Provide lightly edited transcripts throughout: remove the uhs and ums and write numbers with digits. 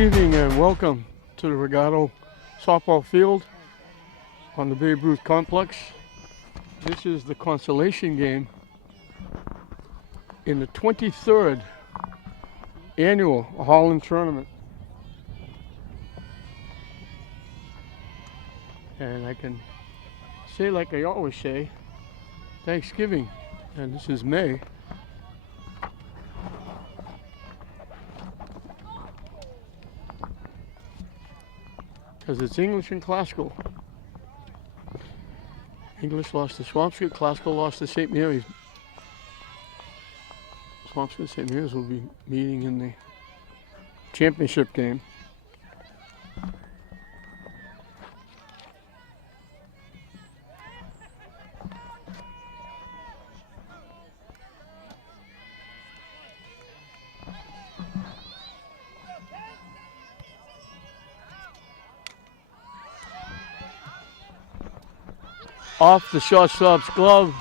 evening and welcome to the Regato softball field on the Babe Ruth Complex. This is the consolation game in the 23rd annual Holland tournament. And I can say like I always say, Thanksgiving, and this is May. Because it's English and classical. English lost to Swampscott, classical lost to St. Mary's. Swampscott and St. Mary's will be meeting in the championship game. Off the shortstop's glove,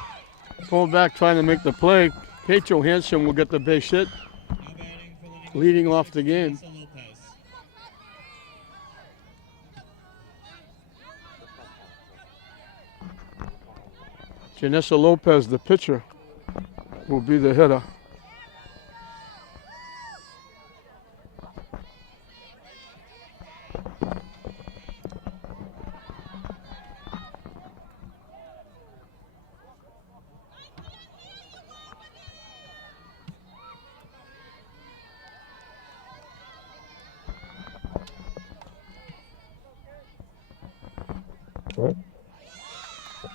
going back trying to make the play. Kate Johansson will get the base hit, leading off the game. Janessa Lopez, the pitcher, will be the hitter.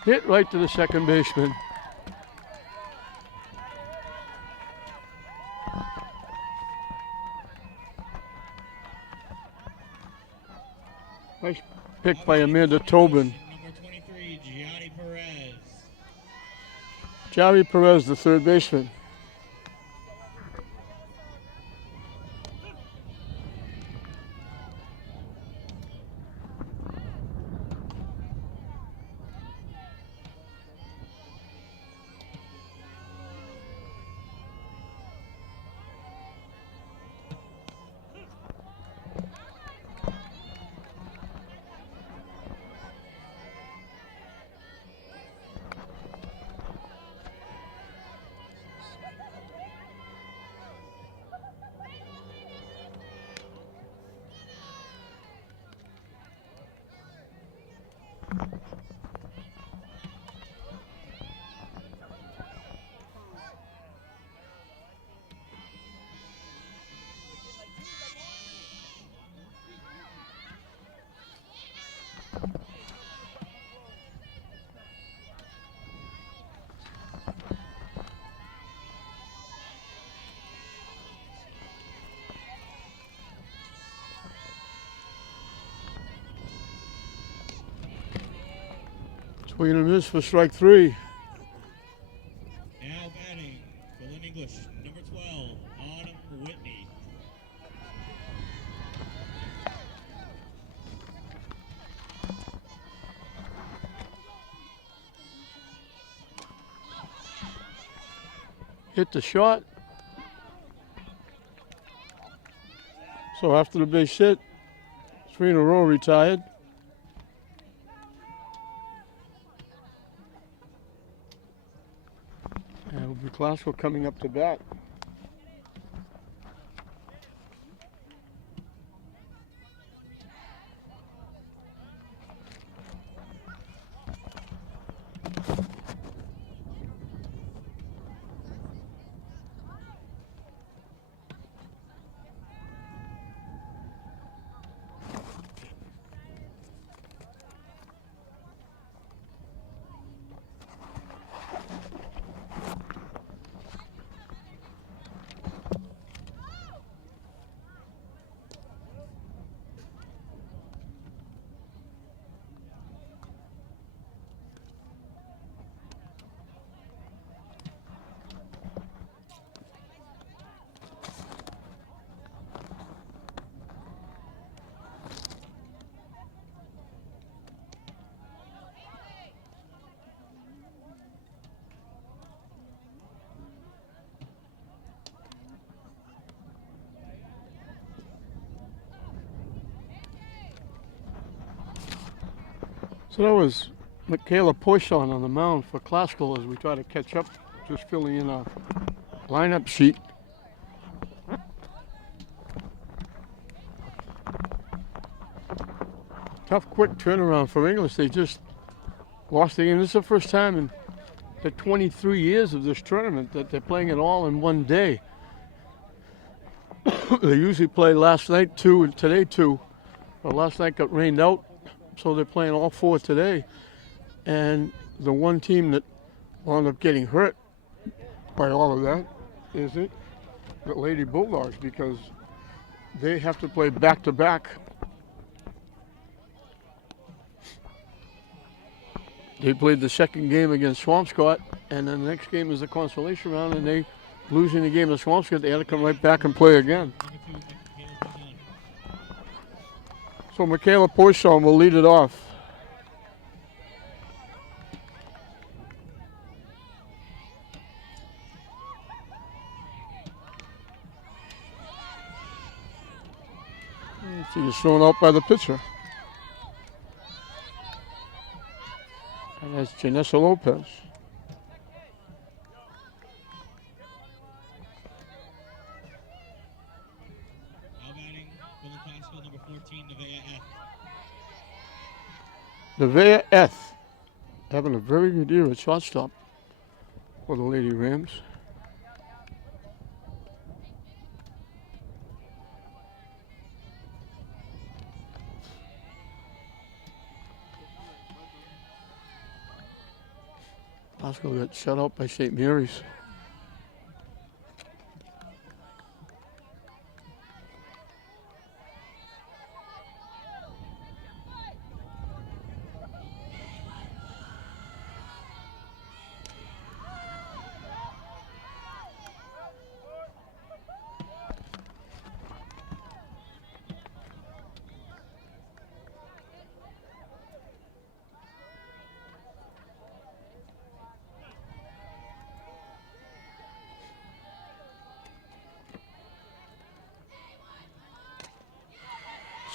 Hit right to the second baseman. Nice pick by Amanda Tobin. Number 23, Gianni Perez. Javi Perez, the third baseman. Swing and a miss for strike three. Now batting for Lynn English, number 12, on Whitney. Hit the shot. So after the base hit, 3 in a row retired. And it'll be Classical coming up to bat. So that was Michaela Poisson on the mound for Classical as we try to catch up, just filling in a lineup sheet. Tough, quick turnaround for English. They just lost the game. This is the first time in the 23 years of this tournament that they're playing it all in one day. They usually play last night 2 and today 2. But last night got rained out, so they're playing all 4 today. And the one team that wound up getting hurt by all of that is the Lady Bulldogs, because they have to play back-to-back. They played the second game against Swampscott, and then the next game is the Consolation Round, and they losing the game to Swampscott, they had to come right back and play again. So Michaela Poisson will lead it off. She was thrown out by the pitcher. And that's Janessa Lopez. Now batting for the Classical, number 14, Nevaeh F. Nevaeh F. Having a very good year at shortstop for the Lady Rams. Oscar got shut out by St. Mary's.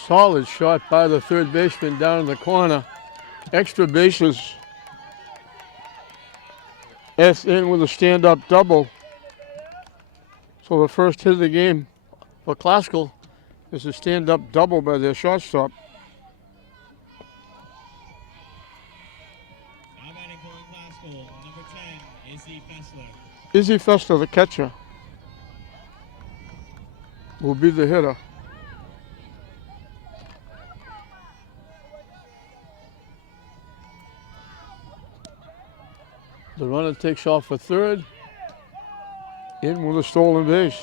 Solid shot by the third baseman down in the corner. Extra bases. S in with a stand-up double. So the first hit of the game for Classical is a stand-up double by their shortstop. Now batting for the Classical, number 10, Izzy Fessler. Izzy Fessler, the catcher, will be the hitter. The runner takes off for third. In with a stolen base.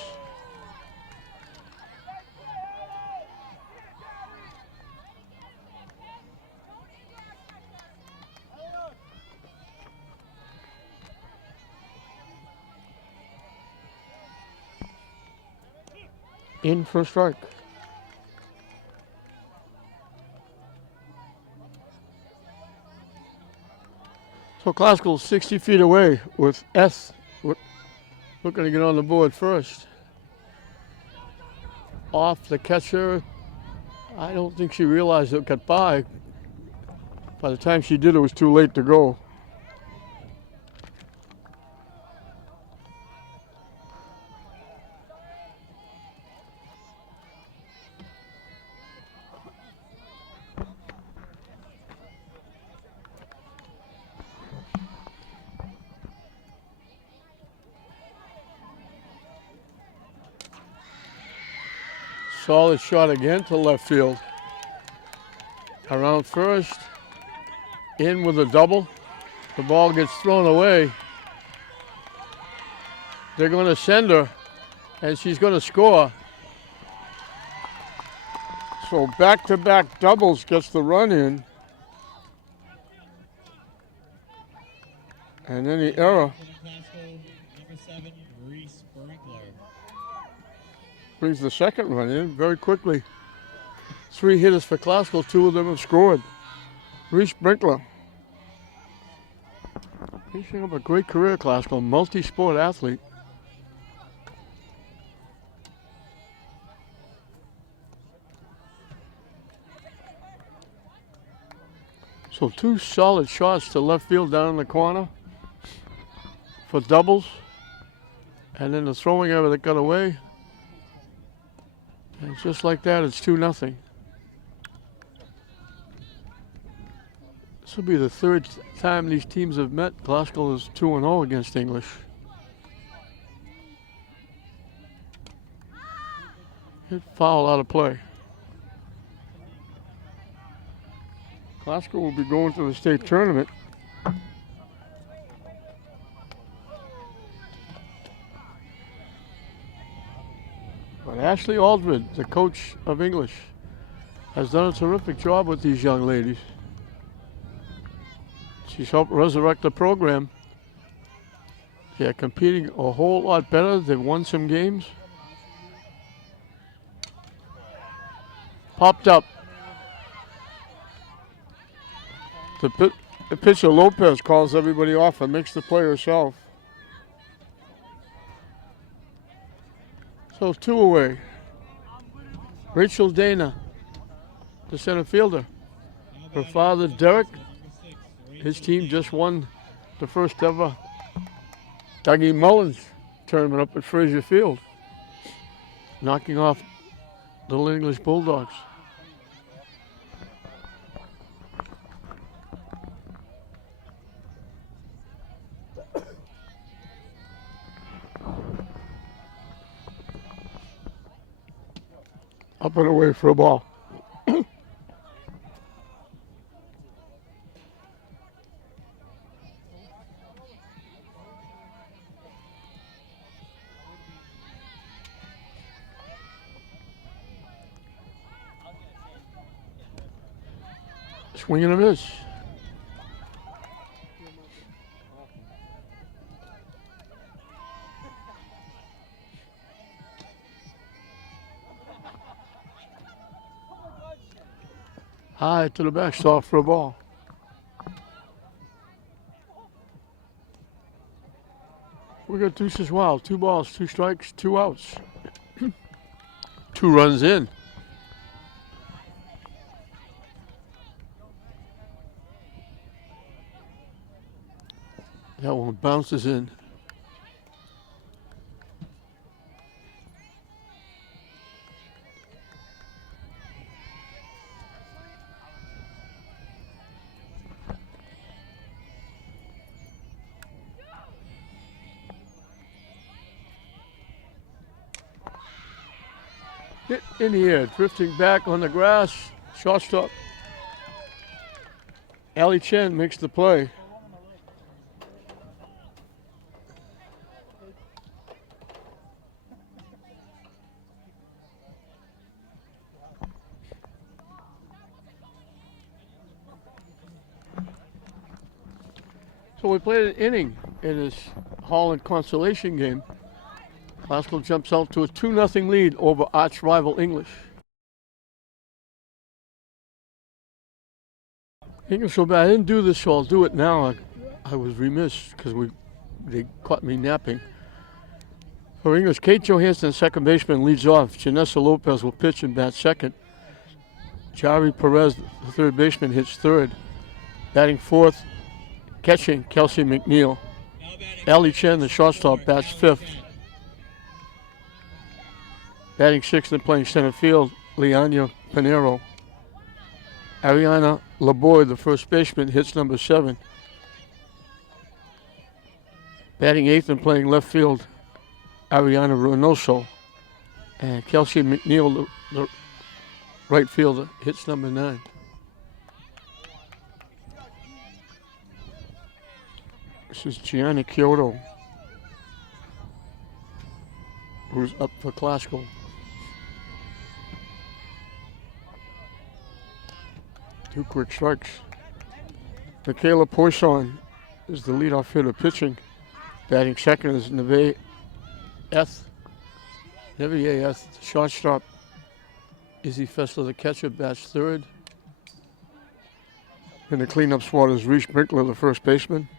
In for a strike. So Classical 60 feet away with S looking to get on the board first. Off the catcher. I don't think she realized it got by. By the time she did, it was too late to go. Solid shot again to left field. Around first. In with a double. The ball gets thrown away. They're going to send her, and she's going to score. So back-to-back doubles gets the run in. And then the error Number 7, Reese Sprinkler. brings the second run in very quickly. 3 hitters for Classical, 2 of them have scored. Reese Sprinkler. Finishing up a great career, Classical, multi-sport athlete. So 2 solid shots to left field down in the corner for doubles. And then the throwing error that got away. And just like that, it's 2-0. This will be the 3rd time these teams have met. Glasgow is 2-0 against English. Hit foul out of play. Glasgow will be going to the state tournament. But Ashley Aldred, the coach of English, has done a terrific job with these young ladies. She's helped resurrect the program. They're competing a whole lot better. They've won some games. Popped up. The pitcher Lopez calls everybody off and makes the play herself. So 2 away. Rachel Dana, the center fielder. Her father, Derek, his team just won the first ever Dougie Mullins tournament up at Fraser Field, knocking off the Little English Bulldogs. Up and away for a ball. Swing and a miss. High to the backstop for a ball. We got deuces wild. 2 balls, 2 strikes, 2 outs. 2 runs in. That one bounces in. Hit in the air, drifting back on the grass. Shortstop Ali Chen makes the play. So we played an inning in this Holland Consolation game. Glasgow jumps out to a 2-0 lead over arch rival English. English so bad. I didn't do this, so I'll do it now. I was remiss because they caught me napping. For English, Kate Johansson, second baseman, leads off. Janessa Lopez will pitch and bat second. Jari Perez, the third baseman, hits third. Batting fourth, catching Kelsey McNeil. Ali Chen, the shortstop, bats fifth. Batting sixth and playing center field, Liana Pinero. Ariana Laboy, the first baseman, hits number 7. Batting eighth and playing left field, Ariana Reynoso. And Kelsey McNeil, the right fielder, hits number 9. This is Gianna Kyoto, who's up for Glasgow. Two quick strikes. Michaela Poisson is the leadoff hitter pitching. Batting second is Neve Eth. The shortstop. Izzy Fessler, the catcher, bats third. In the cleanup spot is Reese Brinkler, the first baseman.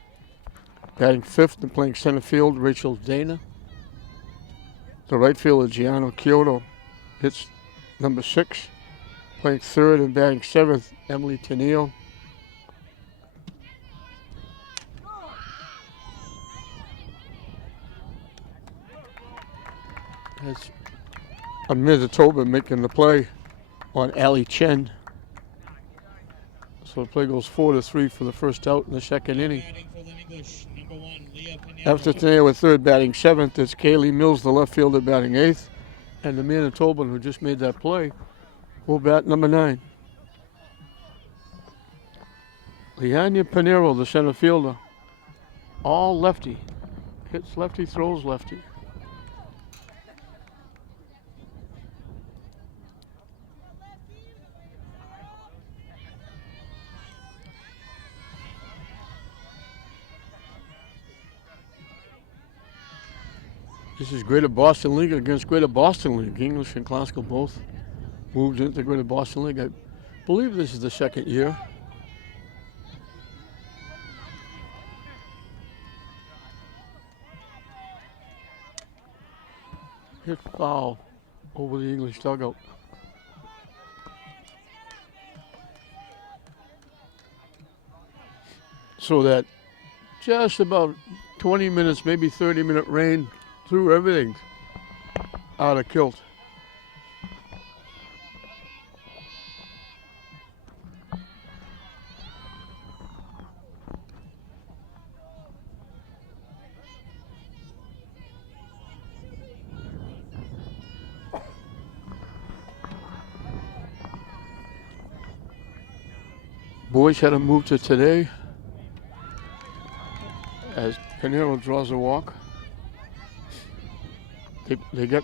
Batting fifth and playing center field, Rachel Dana. The right fielder, Gianno Kyoto, hits number 6. Playing third and batting seventh, Emily Tenille. That's Manitoba making the play on Ali Chen. So the play goes 4-3 for the first out in the second inning. Batting for Lynn English, number 1, Leah Pinero. After Pinero with third batting seventh, it's Kaylee Mills, the left fielder, batting eighth. And the Manitoban who just made that play will bat number 9. Leania Pinero, the center fielder. All lefty. Hits lefty, throws lefty. This is Greater Boston League against Greater Boston League. English and Classical both moved into Greater Boston League. I believe this is the second year. Hit foul over the English dugout. So that just about 20 minutes, maybe 30-minute rain threw everything out of kilt. Boys had to move to today as Pinero draws a walk. They got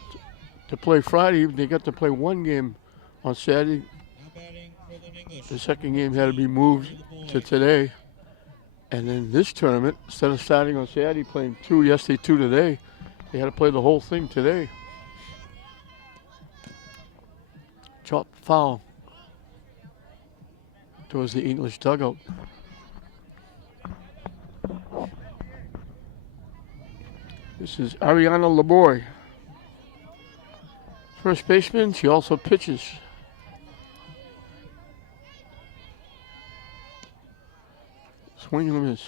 to play Friday. They got to play one game on Saturday. The second game had to be moved to today. And then this tournament, instead of starting on Saturday, playing 2 yesterday, 2 today, they had to play the whole thing today. Chop foul towards the English dugout. This is Ariana Laboy. First baseman, she also pitches. Swing and a miss.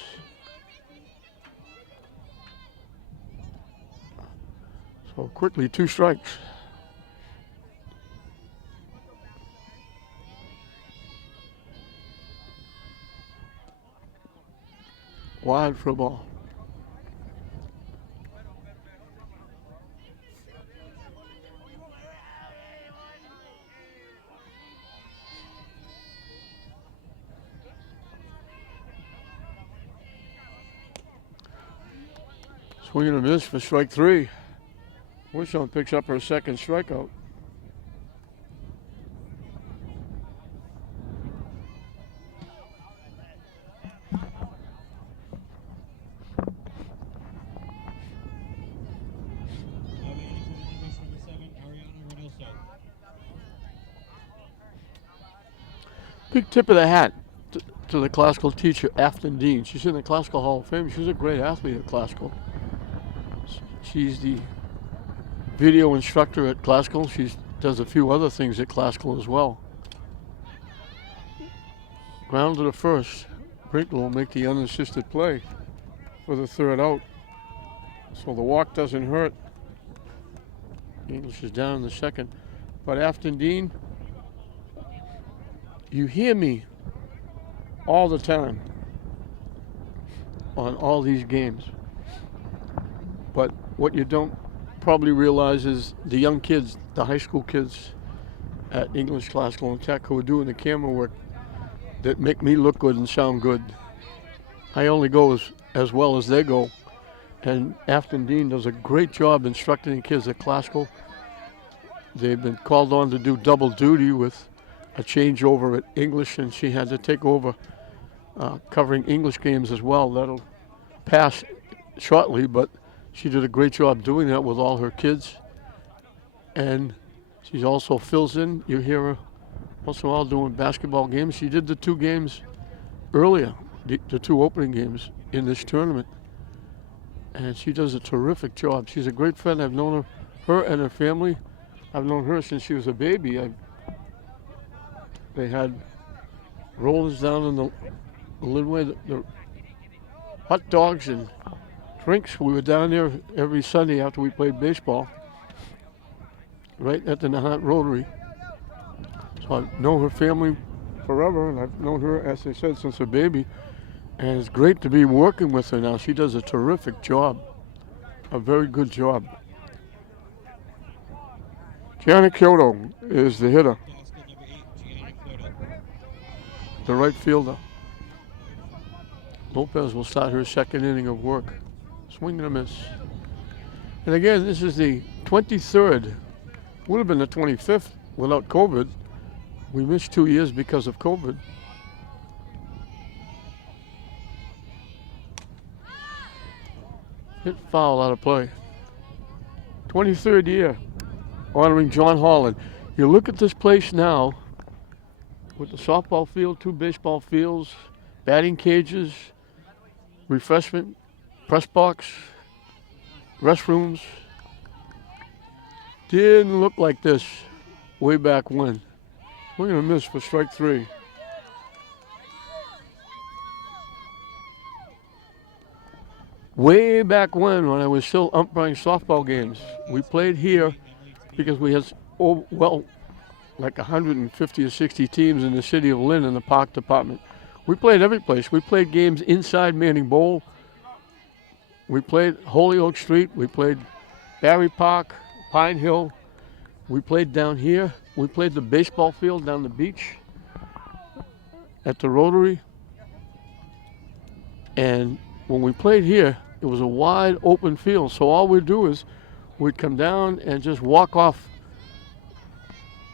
So quickly, 2 strikes. Wide for a ball. Swing and a miss for strike 3. Wishon picks up her second strikeout. Big tip of the hat to the classical teacher, Afton Dean. She's in the Classical Hall of Fame. She's a great athlete at classical. She's the video instructor at classical. She does a few other things at classical as well. Ground to the first. Brinkle will make the unassisted play for the third out. So the walk doesn't hurt. English is down in the second. But Afton Dean, you hear me all the time on all these games. But what you don't probably realize is the young kids, the high school kids at English Classical and Tech who are doing the camera work that make me look good and sound good. I only go as well as they go. And Afton Dean does a great job instructing the kids at classical. They've been called on to do double duty with a changeover at English, and she had to take over covering English games as well. That'll pass shortly, but she did a great job doing that with all her kids. And she also fills in. You hear her once in a while doing basketball games. She did the 2 games earlier, the 2 opening games in this tournament. And she does a terrific job. She's a great friend. I've known her and her family. I've known her since she was a baby. They had rollers down in the Linway, the hot dogs and drinks. We were down there every Sunday after we played baseball. right at the Nahant Rotary. So I know her family forever, and I've known her, as I said, since a baby. And it's great to be working with her now. She does a terrific job, a very good job. Gianna Kyoto is the hitter, Goal school number 8, Gianna Cueto. the right fielder. Lopez will start her second inning of work. Swing and a miss. And again, this is the 23rd. Would have been the 25th without COVID. We missed 2 years because of COVID. Hit foul out of play. 23rd year, honoring John Holland. You look at this place now with the softball field, 2 baseball fields, batting cages, refreshment, press box, restrooms. Didn't look like this way back when. We're going to miss for strike 3. Way back when I was still umpiring softball games, we played here because we had, like 150 or 60 teams in the city of Lynn in the park department. We played every place. We played games inside Manning Bowl. We played Holyoke Street. We played Barry Park, Pine Hill. We played down here. We played the baseball field down the beach at the Rotary. And when we played here, it was a wide open field. So all we'd do is we'd come down and just walk off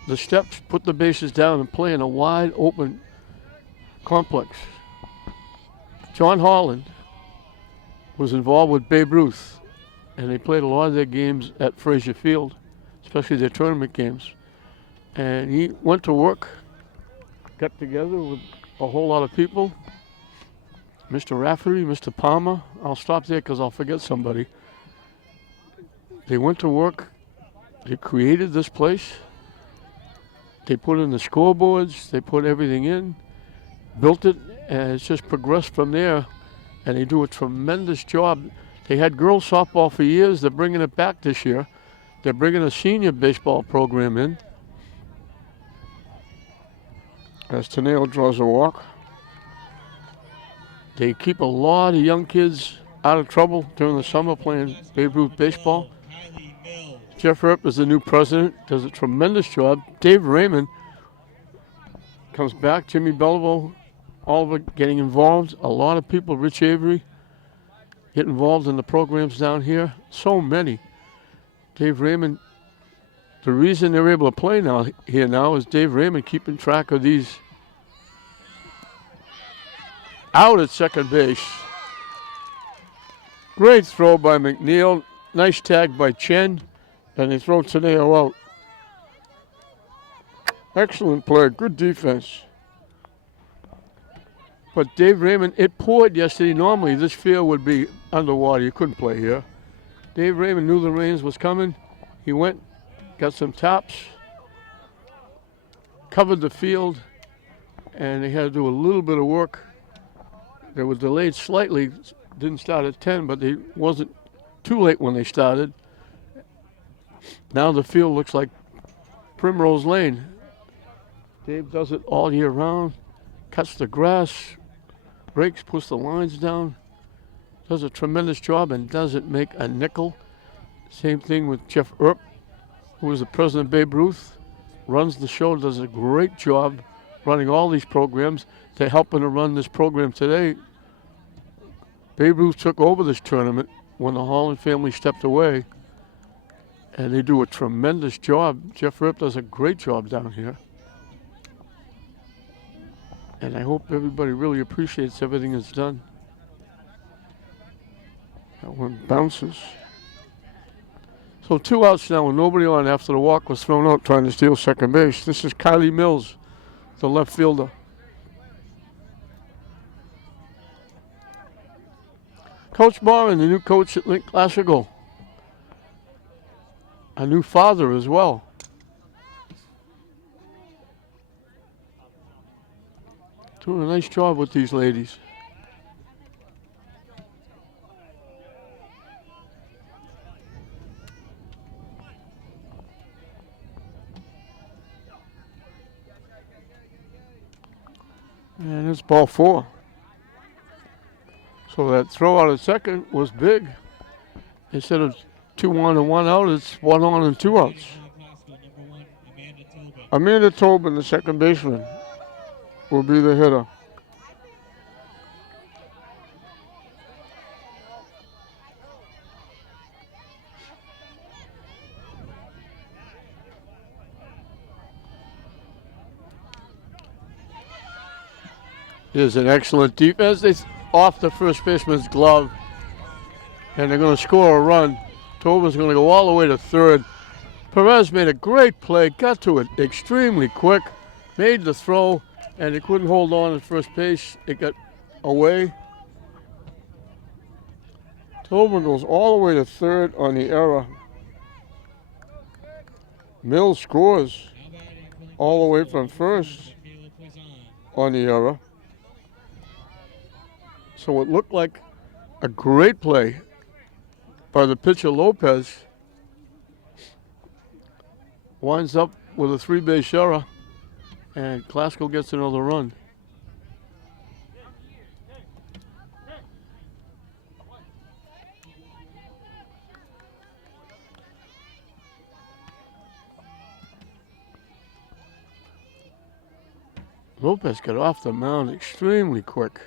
the steps, put the bases down, and play in a wide open complex. John Holland was involved with Babe Ruth, and they played a lot of their games at Frazier Field, especially their tournament games. And he went to work, got together with a whole lot of people. Mr. Rafferty, Mr. Palmer, I'll stop there because I'll forget somebody. They went to work, they created this place, they put in the scoreboards, they put everything in, built it, and it's just progressed from there. And they do a tremendous job. They had girls softball for years. They're bringing it back this year. They're bringing a senior baseball program in. As Teneo draws a walk. They keep a lot of young kids out of trouble during the summer playing Babe Ruth baseball. Jeff Earp is the new president, does a tremendous job. Dave Raymond comes back, Jimmy Belleville, Oliver getting involved. A lot of people, Rich Avery, get involved in the programs down here. So many. Dave Raymond, the reason they're able to play here now is Dave Raymond keeping track of these out at second base. Great throw by McNeil. Nice tag by Chen. And they throw Teneo out. Excellent play. Good defense. But Dave Raymond, it poured yesterday. Normally this field would be underwater. You couldn't play here. Dave Raymond knew the rains was coming. He went, got some tops, covered the field, and they had to do a little bit of work. They were delayed slightly. Didn't start at 10, but it wasn't too late when they started. Now the field looks like Primrose Lane. Dave does it all year round. Cuts the grass, breaks, puts the lines down. Does a tremendous job and doesn't make a nickel. Same thing with Jeff Earp, who is the president of Babe Ruth. Runs the show, does a great job running all these programs. They're helping to run this program today. Babe Ruth took over this tournament when the Holland family stepped away. And they do a tremendous job. Jeff Earp does a great job down here. And I hope everybody really appreciates everything that's done. That one bounces. So 2 outs now with nobody on after the walk was thrown out trying to steal second base. This is Kylie Mills, the left fielder. Coach Moran, the new coach at Link Classical. A new father as well. Doing a nice job with these ladies. And it's ball 4. So that throw out at second was big. Instead of 2 on and 1 out, it's 1 on and 2 outs. Number 1, Amanda Tobin. Amanda Tobin, the second baseman, will be the hitter. Here's an excellent defense. It's off the first baseman's glove. And they're going to score a run. Tobin's going to go all the way to third. Perez made a great play, got to it extremely quick, made the throw, and he couldn't hold on at first base. It got away. Tobin goes all the way to third on the error. Mills scores all the way from first on the error. So it looked like a great play by the pitcher Lopez. Winds up with a 3-base error, and Glasgow gets another run. Lopez got off the mound extremely quick.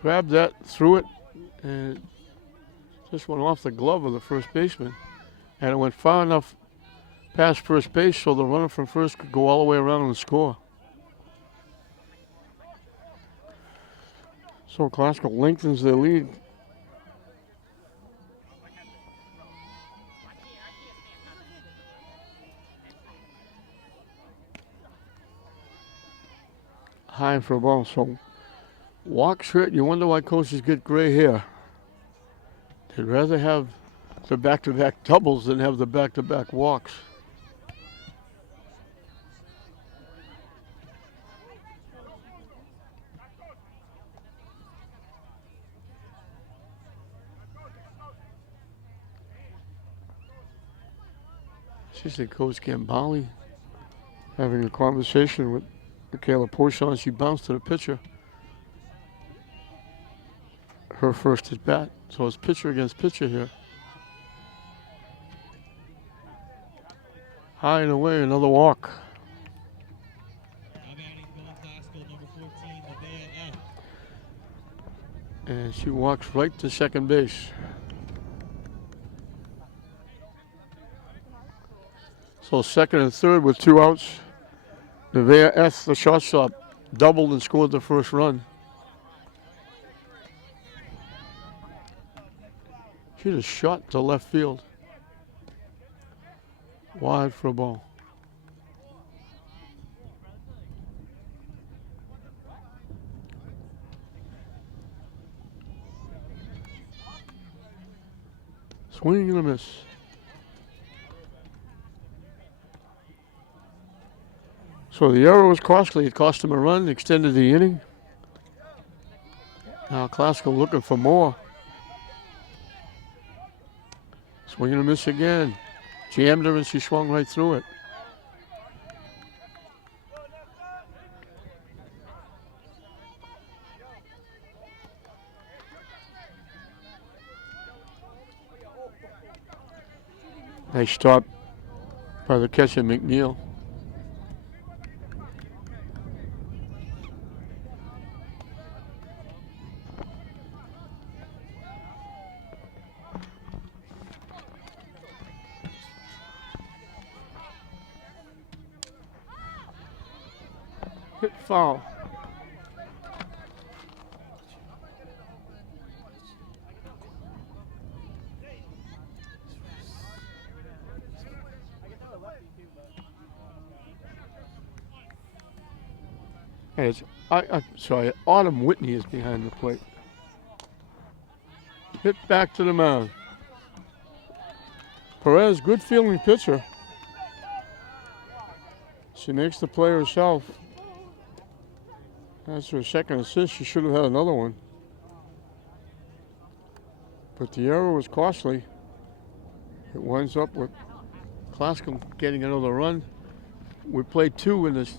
Grabbed that, threw it, and just went off the glove of the first baseman. And it went far enough past first base so the runner from first could go all the way around and score. So Glasgow lengthens their lead. High for a ball. So walks hurt. You wonder why coaches get gray hair. They'd rather have the back-to-back doubles than have the back-to-back walks. Assistant Coach Gambali having a conversation with Michaela Porchon. She bounced to the pitcher. Her first at bat. So it's pitcher against pitcher here. High and away, another walk. And she walks right to second base. So second and third with 2 outs. Nevaeh F., the shortstop, doubled and scored the first run. She just shot to left field. Wide for a ball. Swing and a miss. So the error was costly. It cost him a run, extended the inning. Now Glasgow looking for more. Swing and a miss again. Jammed her and she swung right through it. Nice stop by the catcher, McNeil. Hit foul. Hey, I'm sorry, Autumn Whitney is behind the plate. Hit back to the mound. Perez, good fielding pitcher. She makes the play herself. That's her second assist. She should have had another one. But the error was costly. It winds up with Glasgow getting another run. We played 2 in this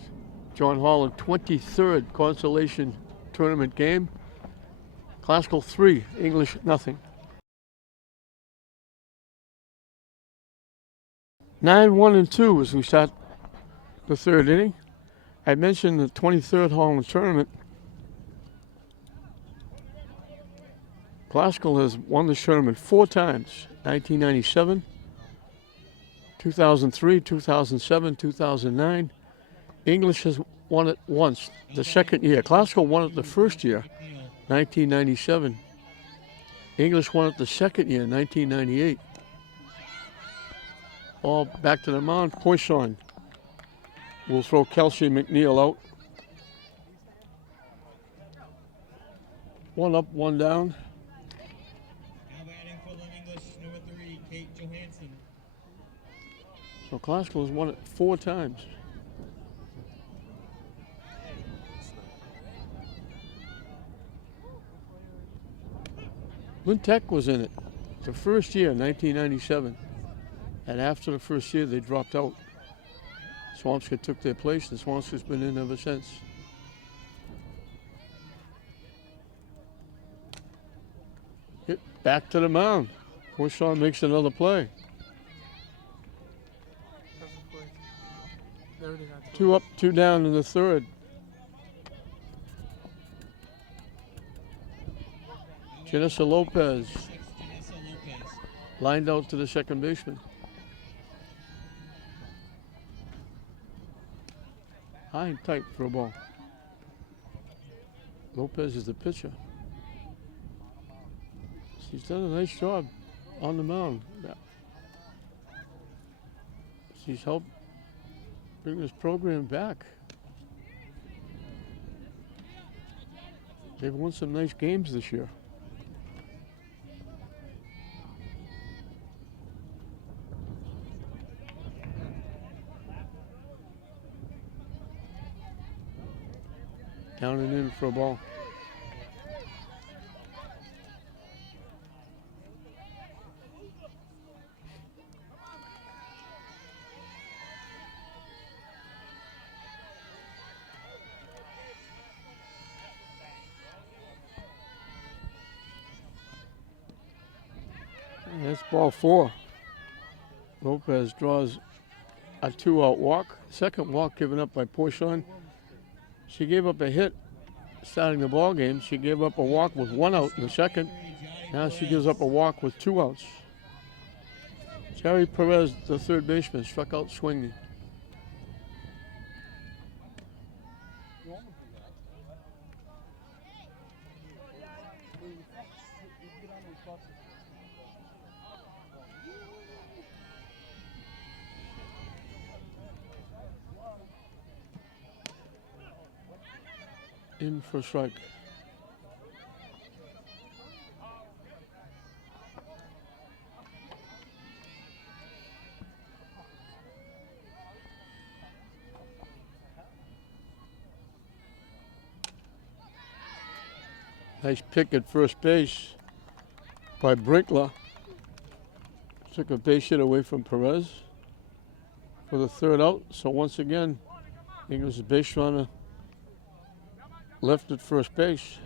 John Holland 23rd Consolation Tournament game. Classical 3, English nothing. 9-1-2 as we start the third inning. I mentioned the 23rd Holland Tournament. Classical has won the tournament 4 times, 1997, 2003, 2007, 2009. English has won it once, the second year. Classical won it the first year, 1997. English won it the second year, 1998. All back to the mound. Poisson will throw Kelsey McNeil out. 1 up, 1 down. Now batting for Lynn English, number 3, Kate Johansson. So Classical has won it 4 times. Lynn Tech was in it the first year, 1997. And after the first year, they dropped out. Swampscott took their place, and Swampscott's been in ever since. Hit back to the mound. Poisson makes another play. 2 up, 2 down in the third. Janessa Lopez lined out to the second baseman. High and tight for a ball. Lopez is the pitcher. She's done a nice job on the mound. She's helped bring this program back. They've won some nice games this year. Down and in for a ball. And that's ball 4. Lopez draws a 2-out walk. Second walk given up by Poisson. She gave up a hit starting the ball game. She gave up a walk with 1 out in the second. Now she gives up a walk with 2 outs. Jerry Perez, the third baseman, struck out swinging. In for a strike. Nice pick at first base by Brinkler. Took a base hit away from Perez for the 3rd out. So once again, English base runner left at first base.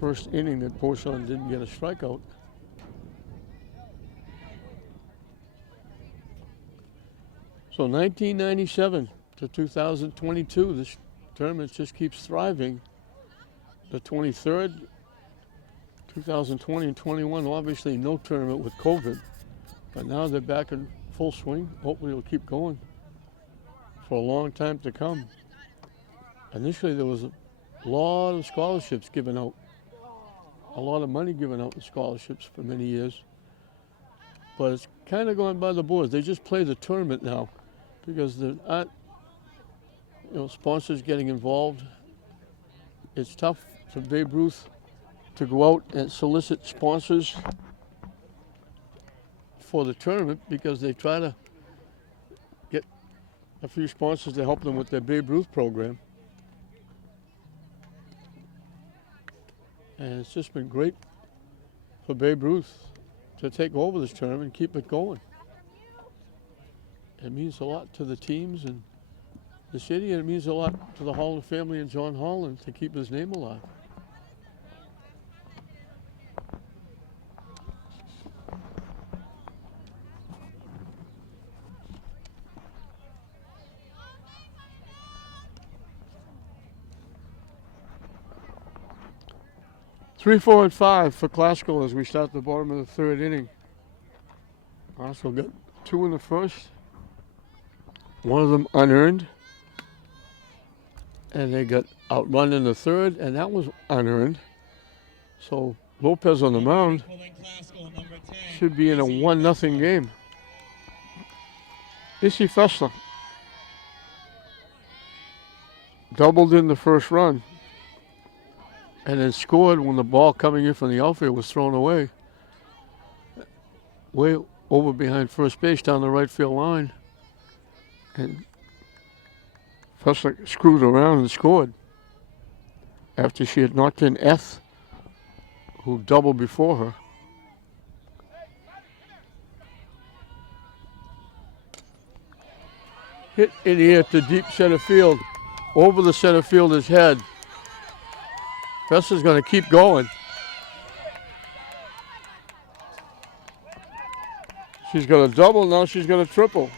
First inning that Poisson didn't get a strikeout. So 1997 to 2022, this tournament just keeps thriving. The 23rd, 2020 and 21, obviously no tournament with COVID, but now they're back in full swing. Hopefully it'll keep going for a long time to come. Initially there was a lot of scholarships given out, a lot of money given out in scholarships for many years, but it's kind of going by the boards. They just play the tournament now because there aren't, sponsors getting involved. It's tough for Babe Ruth to go out and solicit sponsors for the tournament because they try to get a few sponsors to help them with their Babe Ruth program. And it's just been great for Babe Ruth to take over this tournament and keep it going. It means a lot to the teams and the city, and it means a lot to the Holland family and John Holland to keep his name alive. Three, 4, and 5 for Classical as we start the bottom of the third inning. Classical got 2 in the first, one of them unearned, and they got outrun in the third, and that was unearned. So Lopez on the mound should be in a 1-0 game. Issy Fessler doubled in the first run and then scored when the ball coming in from the outfield was thrown away. Way over behind first base down the right field line. And Fessler screwed around and scored after she had knocked in Eth, who doubled before her. Hit in the air to deep center field, over the center fielder's head. Fessler's going to keep going. She's got a double, now she's got a triple.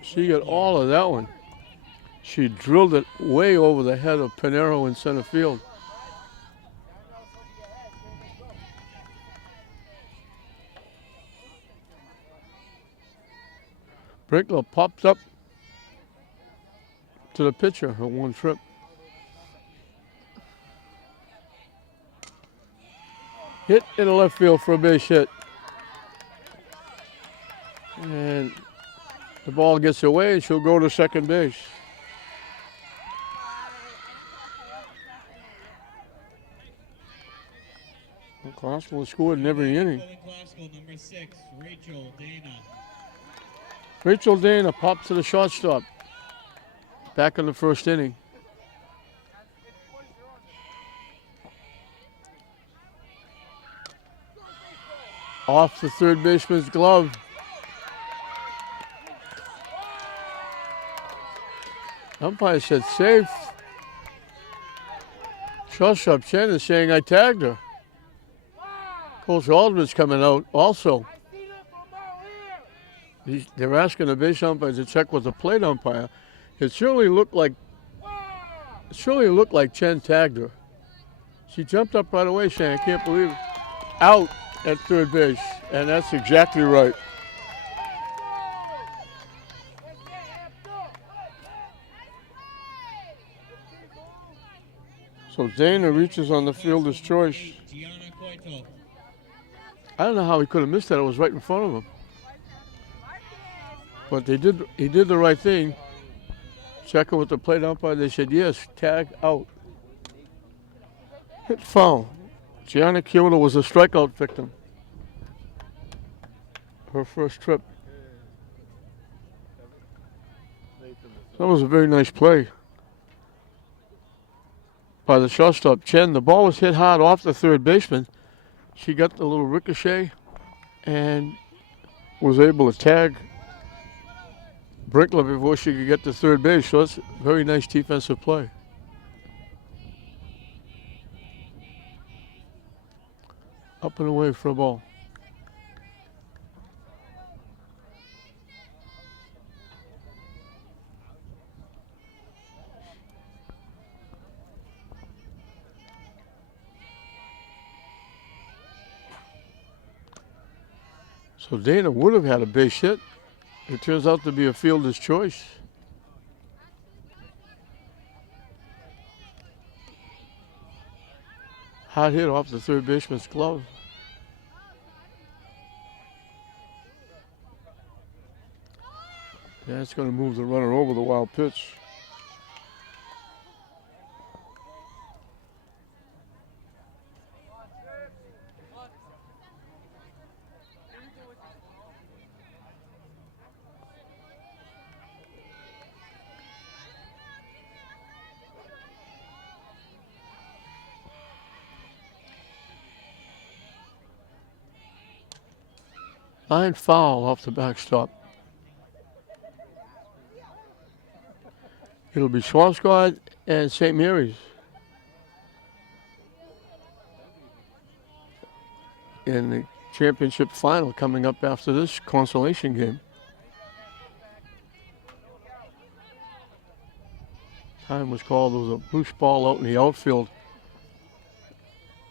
She got all of that one. She drilled it way over the head of Pinero in center field. Brinkler popped up to the pitcher, her one trip. Hit in the left field for a base hit. And the ball gets away and she'll go to second base. Classical scored in every inning. Number 6, Rachel Dana. Rachel Dana popped to the shortstop. Back in the first inning. Off the third baseman's glove. Umpire said safe. Shortstop Chen is saying I tagged her. Coach Aldridge coming out also. They're asking the base umpire to check with the plate umpire. It surely looked like Chen tagged her. She jumped up right away saying, I can't believe it. Out at third base, and that's exactly right. So Dana reaches on the fielder's choice. I don't know how he could have missed that. It was right in front of him. But he did the right thing. Checking with the plate umpire, they said yes, tag out. Hit foul. Gianna Kyoto was a strikeout victim. Her first trip. That was a very nice play by the shortstop, Chen. The ball was hit hard off the third baseman. She got the little ricochet and was able to tag Brinkler before she could get to third base. So that's a very nice defensive play. Up and away for a ball. So Dana would have had a base hit. It turns out to be a fielder's choice. Hard hit off the third baseman's glove. Yeah, it's going to move the runner over the wild pitch. Line foul off the backstop. It'll be Swampscott and St. Mary's in the championship final coming up after this consolation game. Time was called. There was a loose ball out in the outfield,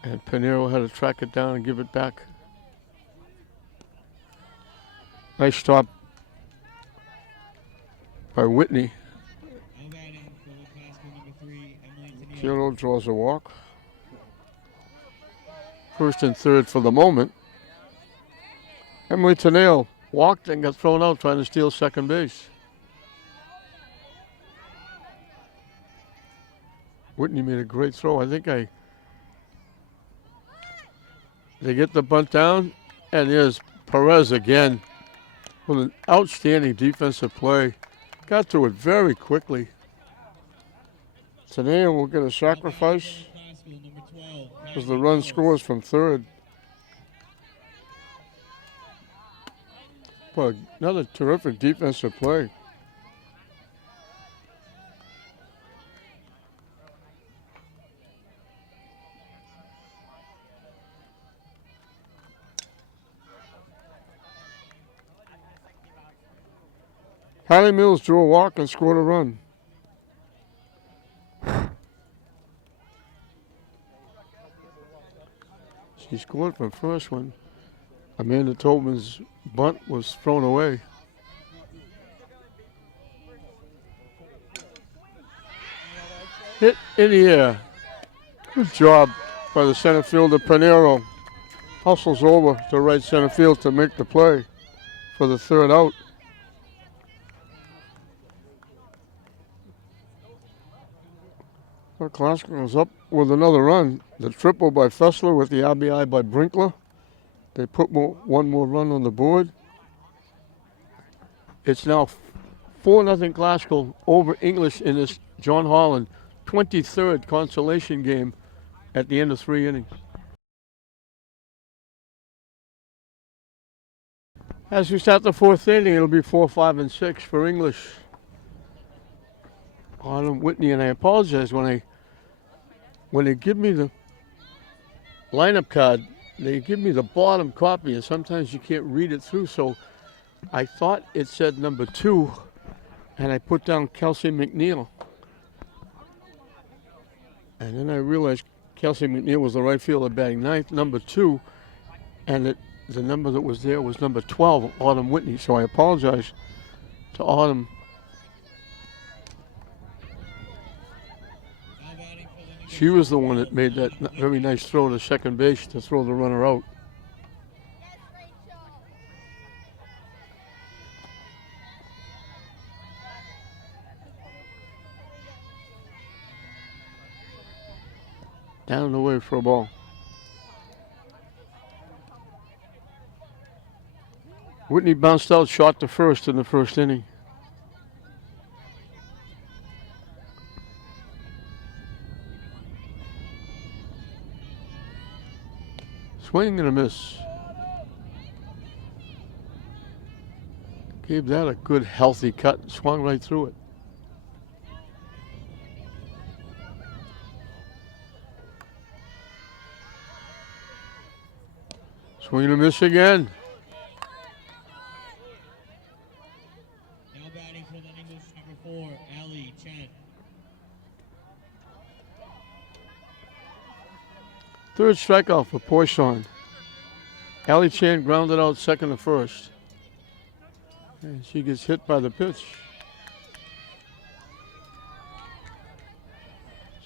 and Pinero had to track it down and give it back. Nice stop by Whitney. Chilo draws a walk. First and third for the moment. Emily Teneo walked and got thrown out trying to steal second base. Whitney made a great throw. I think they get the bunt down, and there's Perez again with an outstanding defensive play. Got to it very quickly. Teneo will get a sacrifice as the run scores from third. But another terrific defensive play. Hallie Mills drew a walk and scored a run. She scored from first when Amanda Tobin's bunt was thrown away. Hit in the air. Good job by the center fielder, Pinero. Hustles over to right center field to make the play for the third out. Glasgow is up with another run. The triple by Fessler with the RBI by Brinkler. They put one more run on the board. It's now 4-0 Glasgow over English in this John Holland 23rd consolation game at the end of 3 innings. As we start the fourth inning, it'll be 4, 5, and 6 for English. Autumn Whitney, and I apologize when they give me the lineup card, they give me the bottom copy, and sometimes you can't read it through, so I thought it said number 2, and I put down Kelsey McNeil. And then I realized Kelsey McNeil was the right fielder batting ninth, number 2, and the number that was there was number 12, Autumn Whitney, so I apologize to Autumn. She was the one that made that very nice throw to second base to throw the runner out. Down and away for a ball. Whitney bounced out, shot to first in the first inning. Swing and a miss. Gave that a good healthy cut, swung right through it. Swing and a miss again. Now batting for the English, number 4, Ali Chen. Third strikeout for Poisson. Ali Chan grounded out second to first. And she gets hit by the pitch.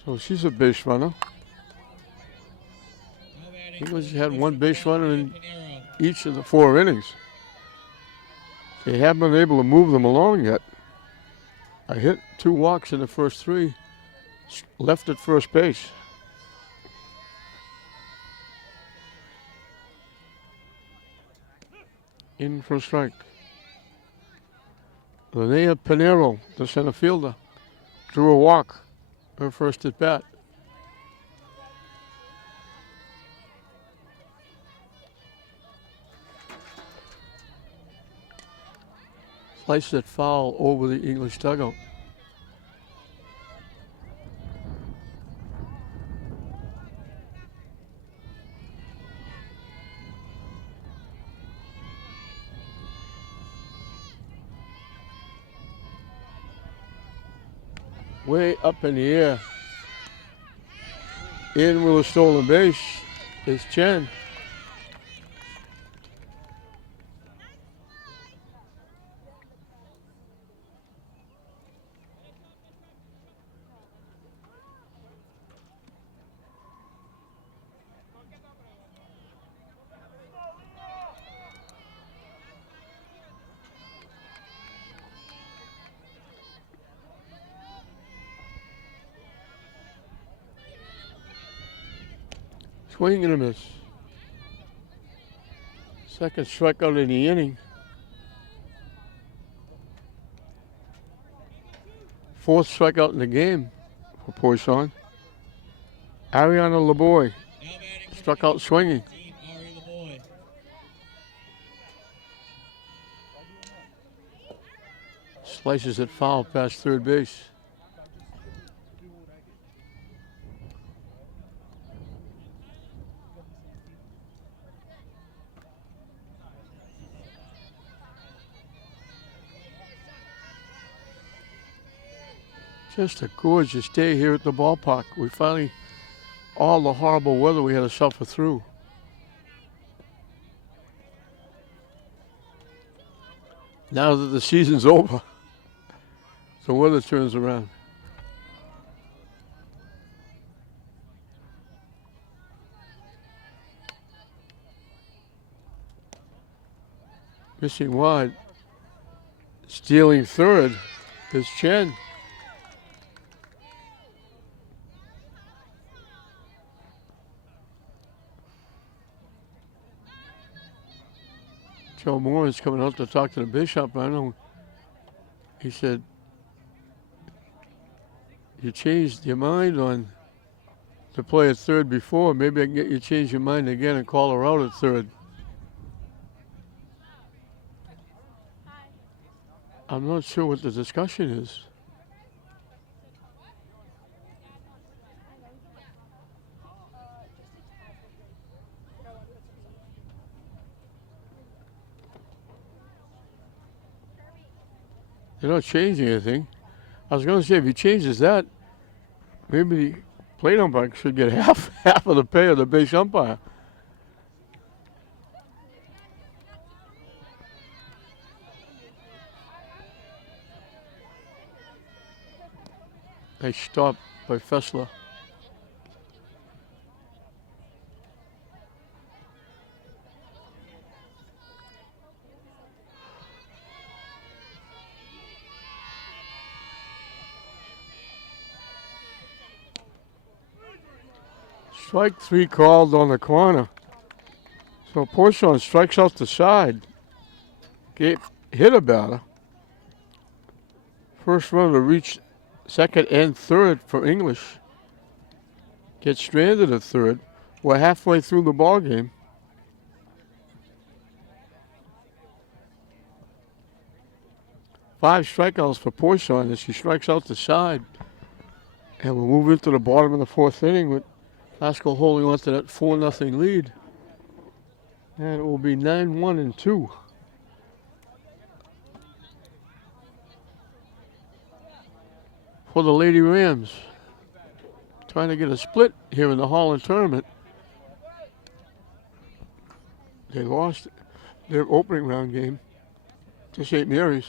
So she's a base runner. English had one base runner in each of the 4 innings. They haven't been able to move them along yet. I hit 2 walks in the first 3, left at first base. In for a strike. Linnea Pinero, the center fielder, drew a walk, her first at bat. Slice that foul over the English dugout. Way up in the air. In with a stolen base is Chen. Swing and a miss. Second strikeout in the inning. Fourth strikeout in the game for Poisson. Ariana Leboy struck out swinging. Slices it foul past third base. Just a gorgeous day here at the ballpark. We finally, all the horrible weather we had to suffer through. Now that the season's over, the weather turns around. Missing wide. Stealing third is Chen. Joe Moore is coming out to talk to the bishop. I know. He said, you changed your mind on to play at third before. Maybe I can get you to change your mind again and call her out at third. I'm not sure what the discussion is. They're not changing anything. I was going to say, if he changes that, maybe the plate umpire should get half of the pay of the base umpire. Nice stop by Fessler. Strike three called on the corner. So Poisson strikes out the side. Hit a batter. First runner reached second and third for English. Gets stranded at third. We're halfway through the ball game. Five strikeouts for Poisson as she strikes out the side. And we'll move into the bottom of the fourth inning with Haskell holding on to that 4-0 lead. And it will be 9-1-2. For the Lady Rams. Trying to get a split here in the Holland tournament. They lost their opening round game to St. Mary's.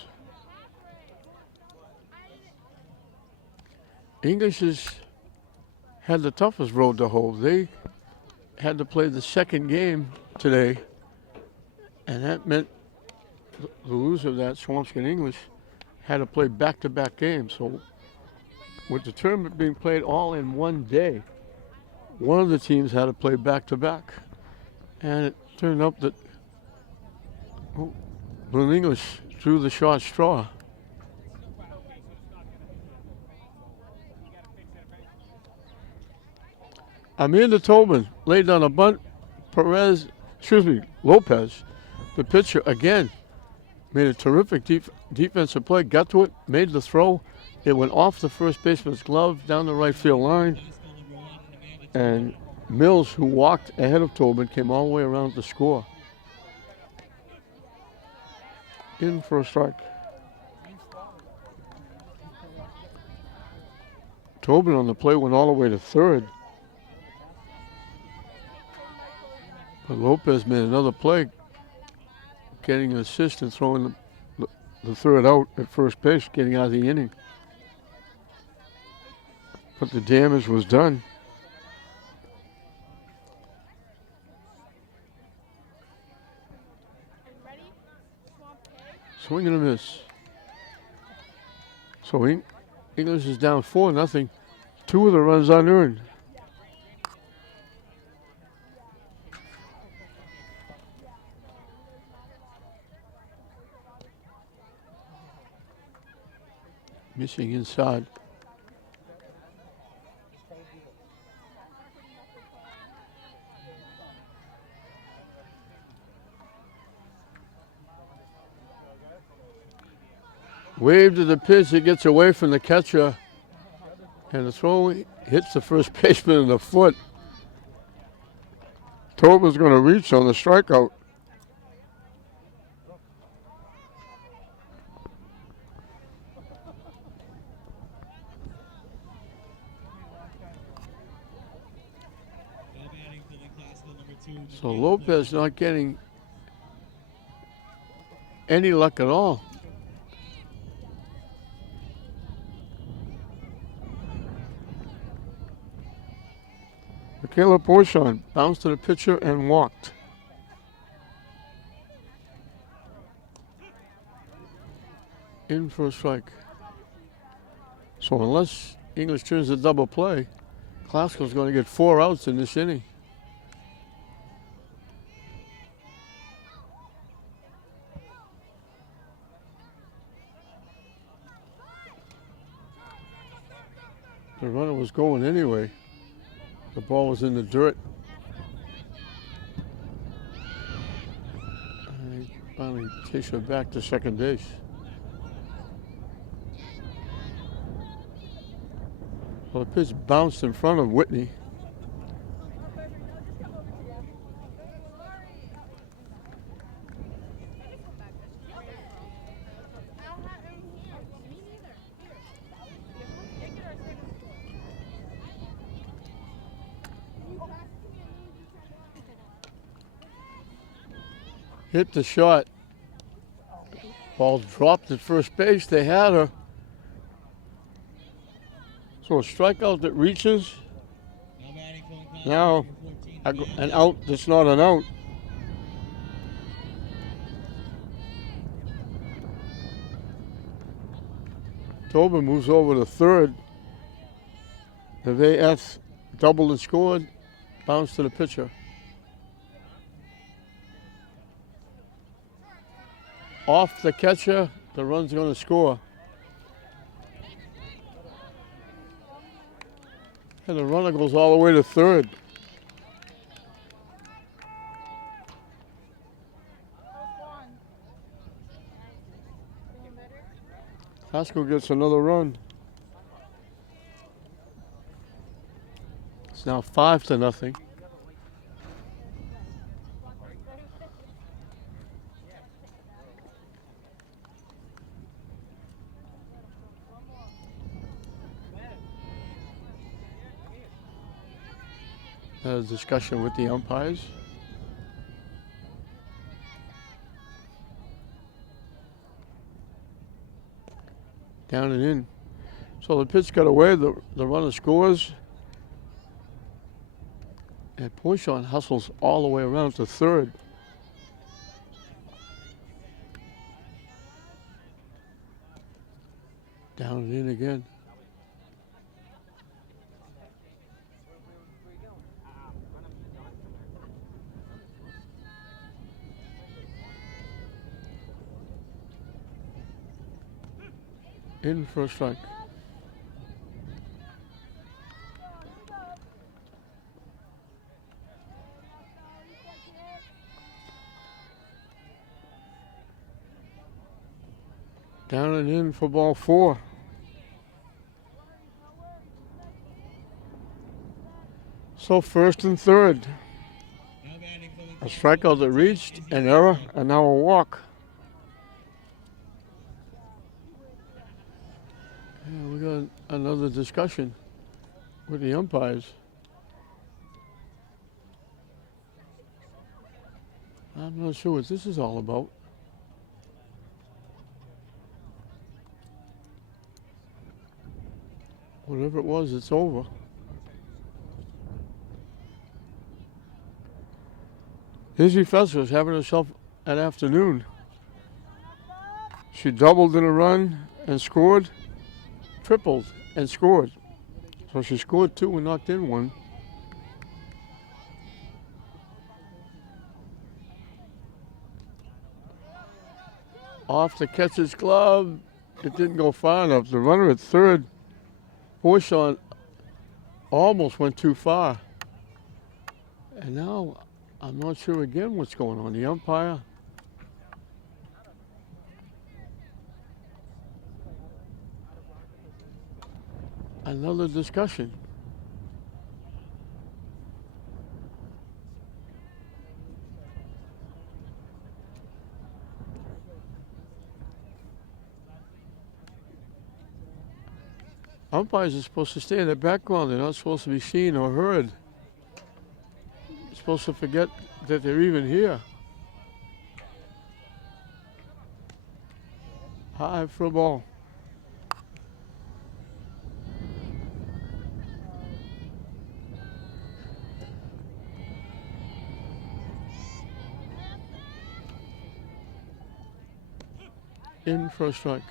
English has had the toughest road to hoe. They had to play the second game today, and that meant the loser of that, Swampscott English, had to play back-to-back games. So with the tournament being played all in one day, one of the teams had to play back-to-back. And it turned out that Blue English drew the short straw. Amanda Tobin laid down a bunt. Lopez, the pitcher, again made a terrific defensive play, got to it, made the throw. It went off the first baseman's glove down the right field line. And Mills, who walked ahead of Tobin, came all the way around to score. In for a strike. Tobin on the play went all the way to third. But Lopez made another play, getting an assist and throwing the third out at first base, getting out of the inning. But the damage was done. Swing and a miss. So English is down 4-0. 2 of the runs unearned. Missing inside. Wave to the pitch, it gets away from the catcher, and the throw hits the first baseman in the foot. Tobin's going to reach on the strikeout. So Lopez not getting any luck at all. Caleb Borchon bounced to the pitcher and walked. In for a strike. So unless English turns a double play, Glasgow's going to get 4 outs in this inning. The runner was going anyway. The ball was in the dirt. And he finally takes it back to second base. Well, the pitch bounced in front of Whitney. Hit the shot. Ball dropped at first base. They had her. So a strikeout that reaches. Now an out that's not an out. Tobin moves over to third. F doubled and scored. Bounce to the pitcher. Off the catcher, the run's going to score. And the runner goes all the way to third. Glasgow gets another run. It's now 5-0. A discussion with the umpires. Down and in. So the pitch got away, the runner scores. And Poisson hustles all the way around to third. Down and in again. In for a strike. Down and in for ball 4. So first and third. Now batting for A the strikeout that reached, an error, and now a walk. Yeah, we got another discussion with the umpires. I'm not sure what this is all about. Whatever it was, it's over. Izzy Fesser's having herself an afternoon. She doubled in a run and scored, tripled and scored. So she scored 2 and knocked in 1. Off the catcher's glove. It didn't go far enough. The runner at third, Forshawn, almost went too far. And now I'm not sure again what's going on. The umpire. Another discussion. Umpires are supposed to stay in the background. They're not supposed to be seen or heard. They're supposed to forget that they're even here. High for a ball. In for a strike.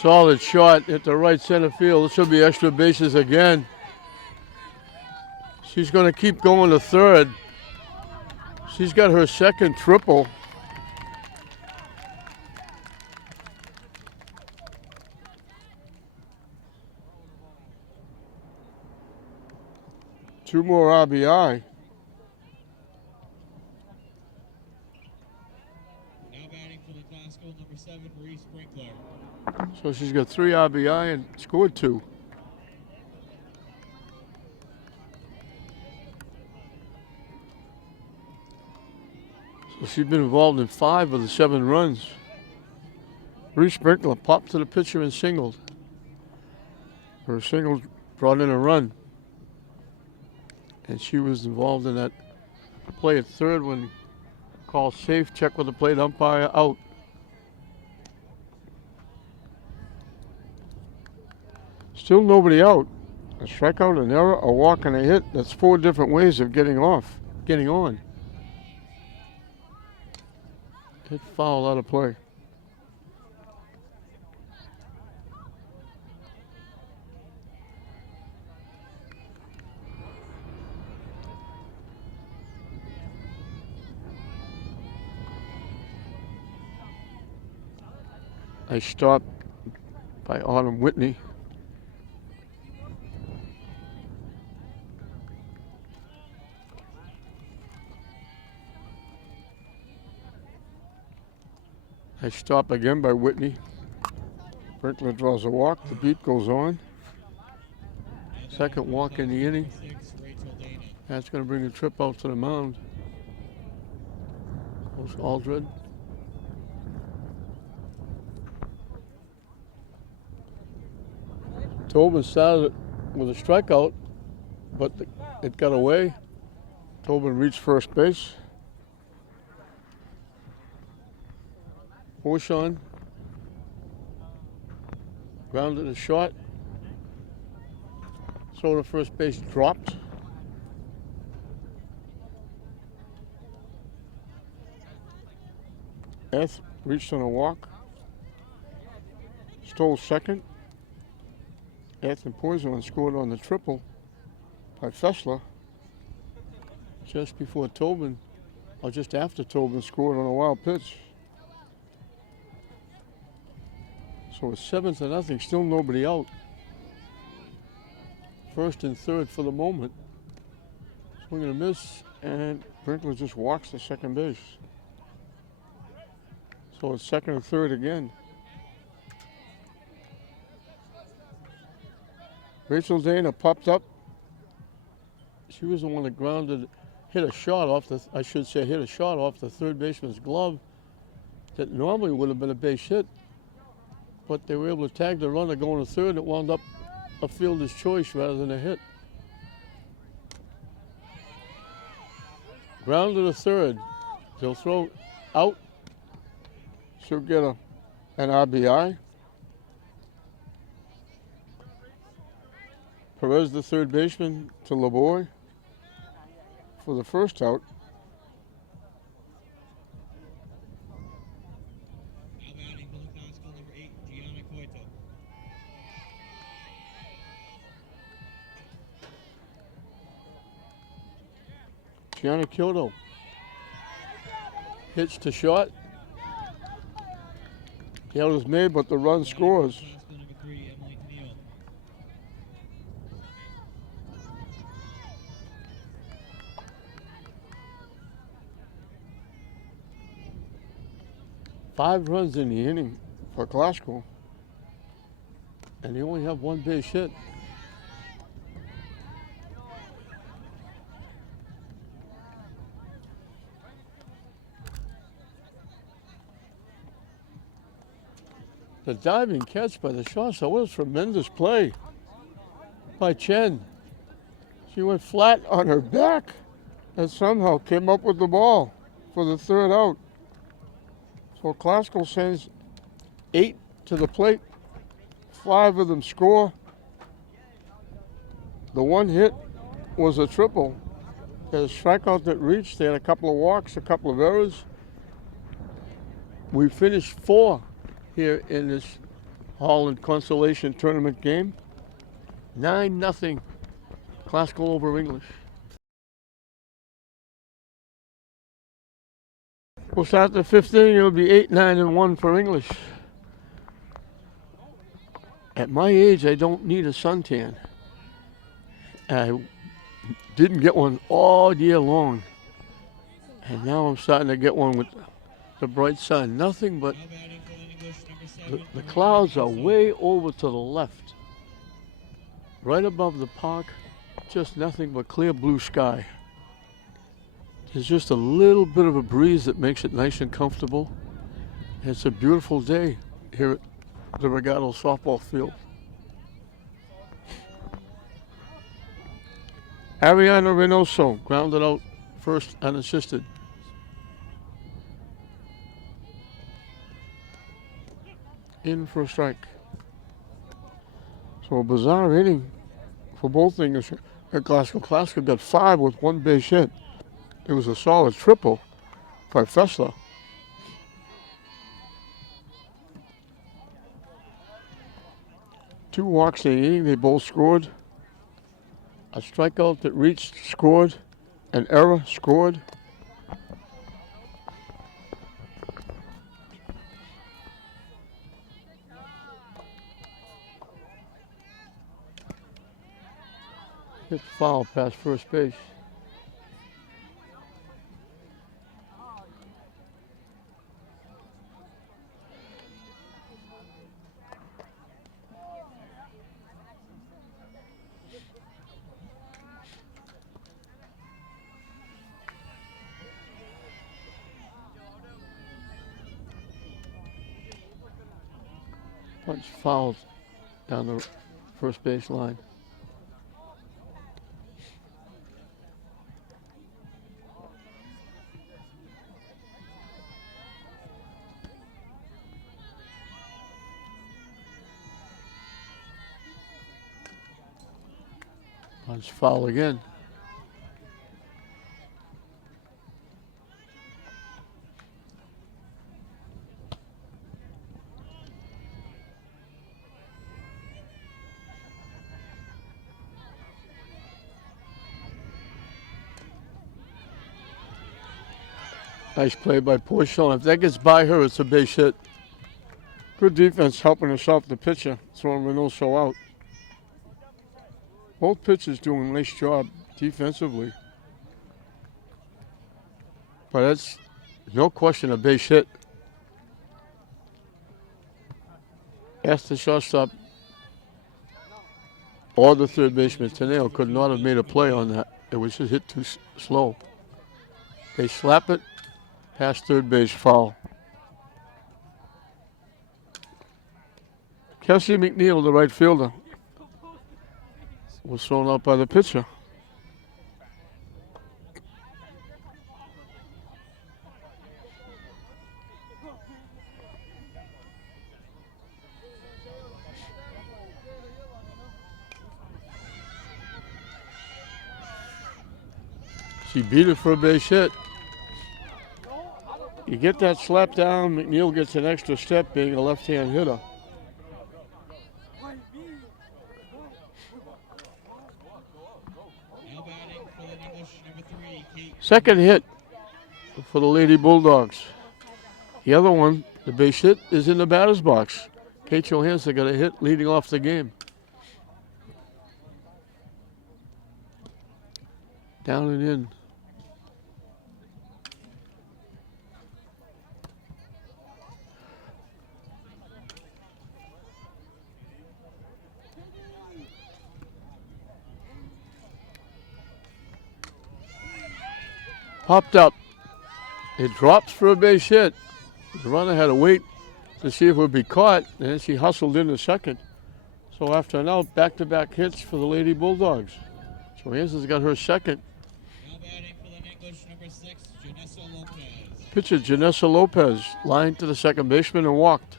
Solid shot at the right center field. This will be extra bases again. She's going to keep going to third. She's got her second triple. Two more RBI. Now batting for the Glasgow number 7, Marie Sprinkler. So she's got 3 RBI and scored 2. So she's been involved in 5 of the 7 runs. Marie Sprinkler popped to the pitcher and singled. Her single brought in a run. And she was involved in that play at third when called safe, check with the plate umpire, out. Still nobody out. A strikeout, an error, a walk, and a hit. That's 4 different ways of getting on. Hit foul out of play. A stop by Autumn Whitney. A stop again by Whitney. Sprinkler draws a walk. The beat goes on. Second walk in the inning. That's going to bring the trip out to the mound. Goes Aldred. Tobin started with a strikeout, but it got away. Tobin reached first base. Forshawn grounded a shot. So the first base dropped. Eth reached on a walk. Stole second. Eth and Poison scored on the triple by Fessler just before Tobin, or just after Tobin scored on a wild pitch. So it's 7-0, still nobody out. first and third for the moment. Swing and a miss, and Brinkler just walks to second base. So it's second and third again. Rachel Dana popped up. She was the one that grounded, hit a shot off the third baseman's glove that normally would have been a base hit. But they were able to tag the runner going to third. It wound up a fielder's choice rather than a hit. Ground to the third. They'll throw out. She'll get an RBI. Perez, the third baseman, to LeBoy for the first out. Now batting for the Constable, number 8, Gianna Coito. Gianna Kyoto hits to short. The out is made, but the run scores. Constable, number 3, Emily Neal. Five runs in the inning for Glasgow, and they only have one base hit. The diving catch by the shortstop was tremendous play by Chen. She went flat on her back and somehow came up with the ball for the third out. So Glasgow sends 8 to the plate. 5 of them score. The one hit was a triple. They had a strikeout that reached. They had a couple of walks, a couple of errors. We finished 4 here in this Holland Consolation Tournament game. 9-0 Glasgow over English. We'll start the 5th inning. It'll be 8-9-1 for English. At my age, I don't need a suntan. I didn't get one all year long. And now I'm starting to get one with the bright sun. Nothing but Now batting for Lynn English, number 7. the clouds are way over to the left. Right above the park, just nothing but clear blue sky. There's just a little bit of a breeze that makes it nice and comfortable. It's a beautiful day here at the Regato softball field. Ariana Reynoso grounded out first unassisted. In for a strike. So a bizarre inning for both English at Glasgow. Glasgow got 5 with 1 base hit. It was a solid triple by Fessler. Two walks in the inning, they both scored. A strikeout that reached, scored. An error, scored. Hit foul past first base. Punch fouled down the first base line. Punch foul again. Nice play by Porchon. If that gets by her, it's a base hit. Good defense helping herself, the pitcher, throwing Reynoso out. Both pitchers doing a nice job defensively. But that's no question a base hit. Ask the shortstop or the third baseman. Teneo could not have made a play on that. It was just hit too slow. They slap it past third base, foul. Kelsey McNeil, the right fielder, was thrown out by the pitcher. She beat it for a base hit. You get that slap down, McNeil gets an extra step being a left-hand hitter. Now batting for Lynn English, number 3, Kate. Second hit for the Lady Bulldogs. The other one, the base hit, is in the batter's box. Kate Johansson got a hit leading off the game. Down and in. Popped up. It drops for a base hit. The runner had to wait to see if it would be caught, and then she hustled into second. So after an out, back-to-back hits for the Lady Bulldogs. Johansson's got her second. Now batting for Lynn English, number 6, Janessa Lopez. Pitcher Janessa Lopez lined to the second baseman and walked.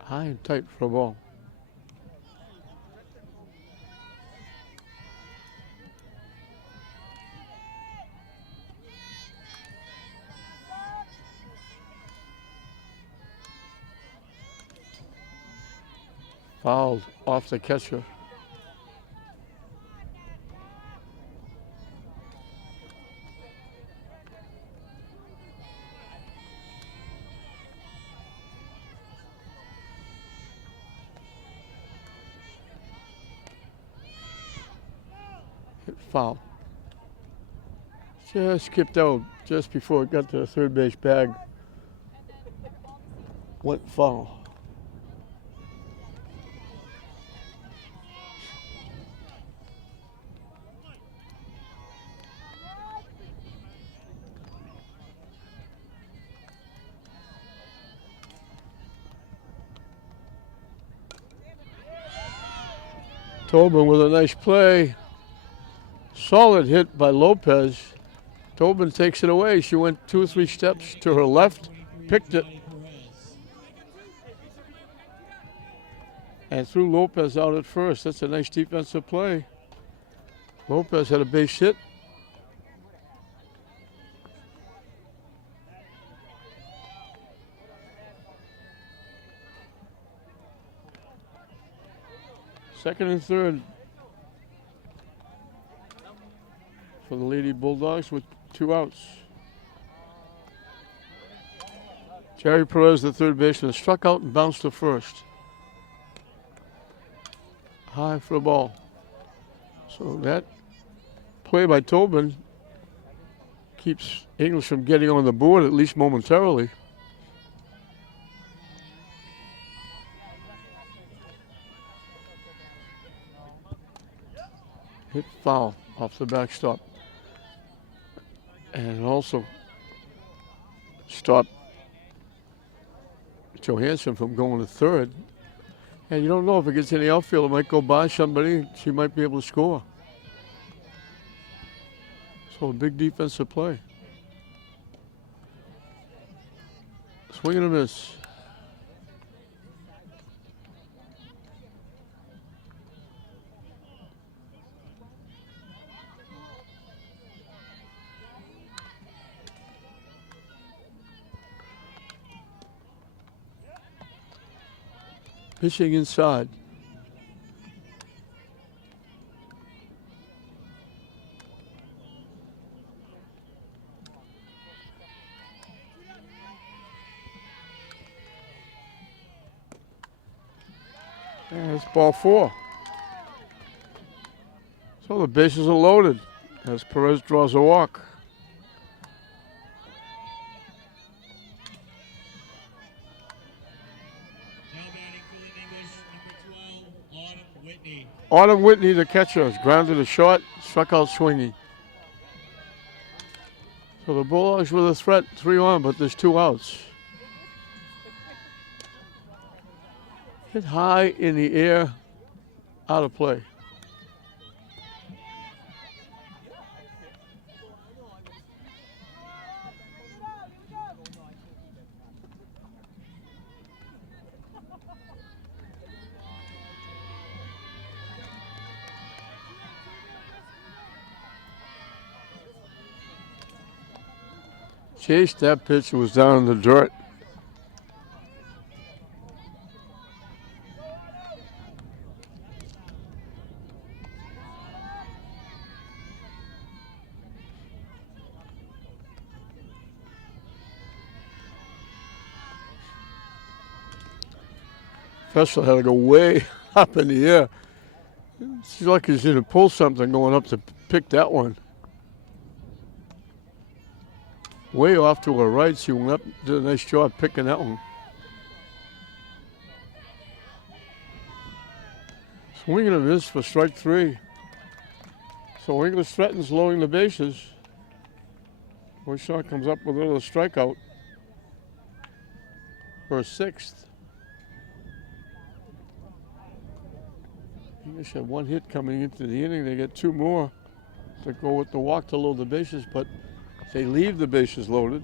High and tight for a ball. Fouled off the catcher. Hit foul. Just skipped out just before it got to the third base bag. Went foul. Tobin with a nice play. Solid hit by Lopez. Tobin takes it away. She went 2 or 3 steps to her left, picked it, and threw Lopez out at first. That's a nice defensive play. Lopez had a base hit. Second and third for the Lady Bulldogs with 2 outs. Jerry Perez, the third baseman, struck out and bounced to first. High for the ball. So that play by Tobin keeps English from getting on the board, at least momentarily. Hit foul off the backstop. And also stopped Johansson from going to third. And you don't know if it gets in the outfield, it might go by somebody, she might be able to score. So a big defensive play. Swing and a miss. Pitching inside. And it's ball 4. So the bases are loaded as Perez draws a walk. Now batting for Lynn English, number 12, Autumn Whitney. Autumn Whitney, the catcher, is grounded to short, struck out swinging. So the Bulldogs with a threat, 3 on, but there's 2 outs. Hit high in the air, out of play. Chased that pitch, was down in the dirt. Fessler had to go way up in the air. Seems like he's going to pull something going up to pick that one. Way off to her right. She went up, did a nice job picking that one. Swinging a miss for strike 3. So English threatens lowering the bases. Shot comes up with another strikeout for a 6th. English had 1 hit coming into the inning. They get 2 more to go with the walk to load the bases, but they leave the bases loaded.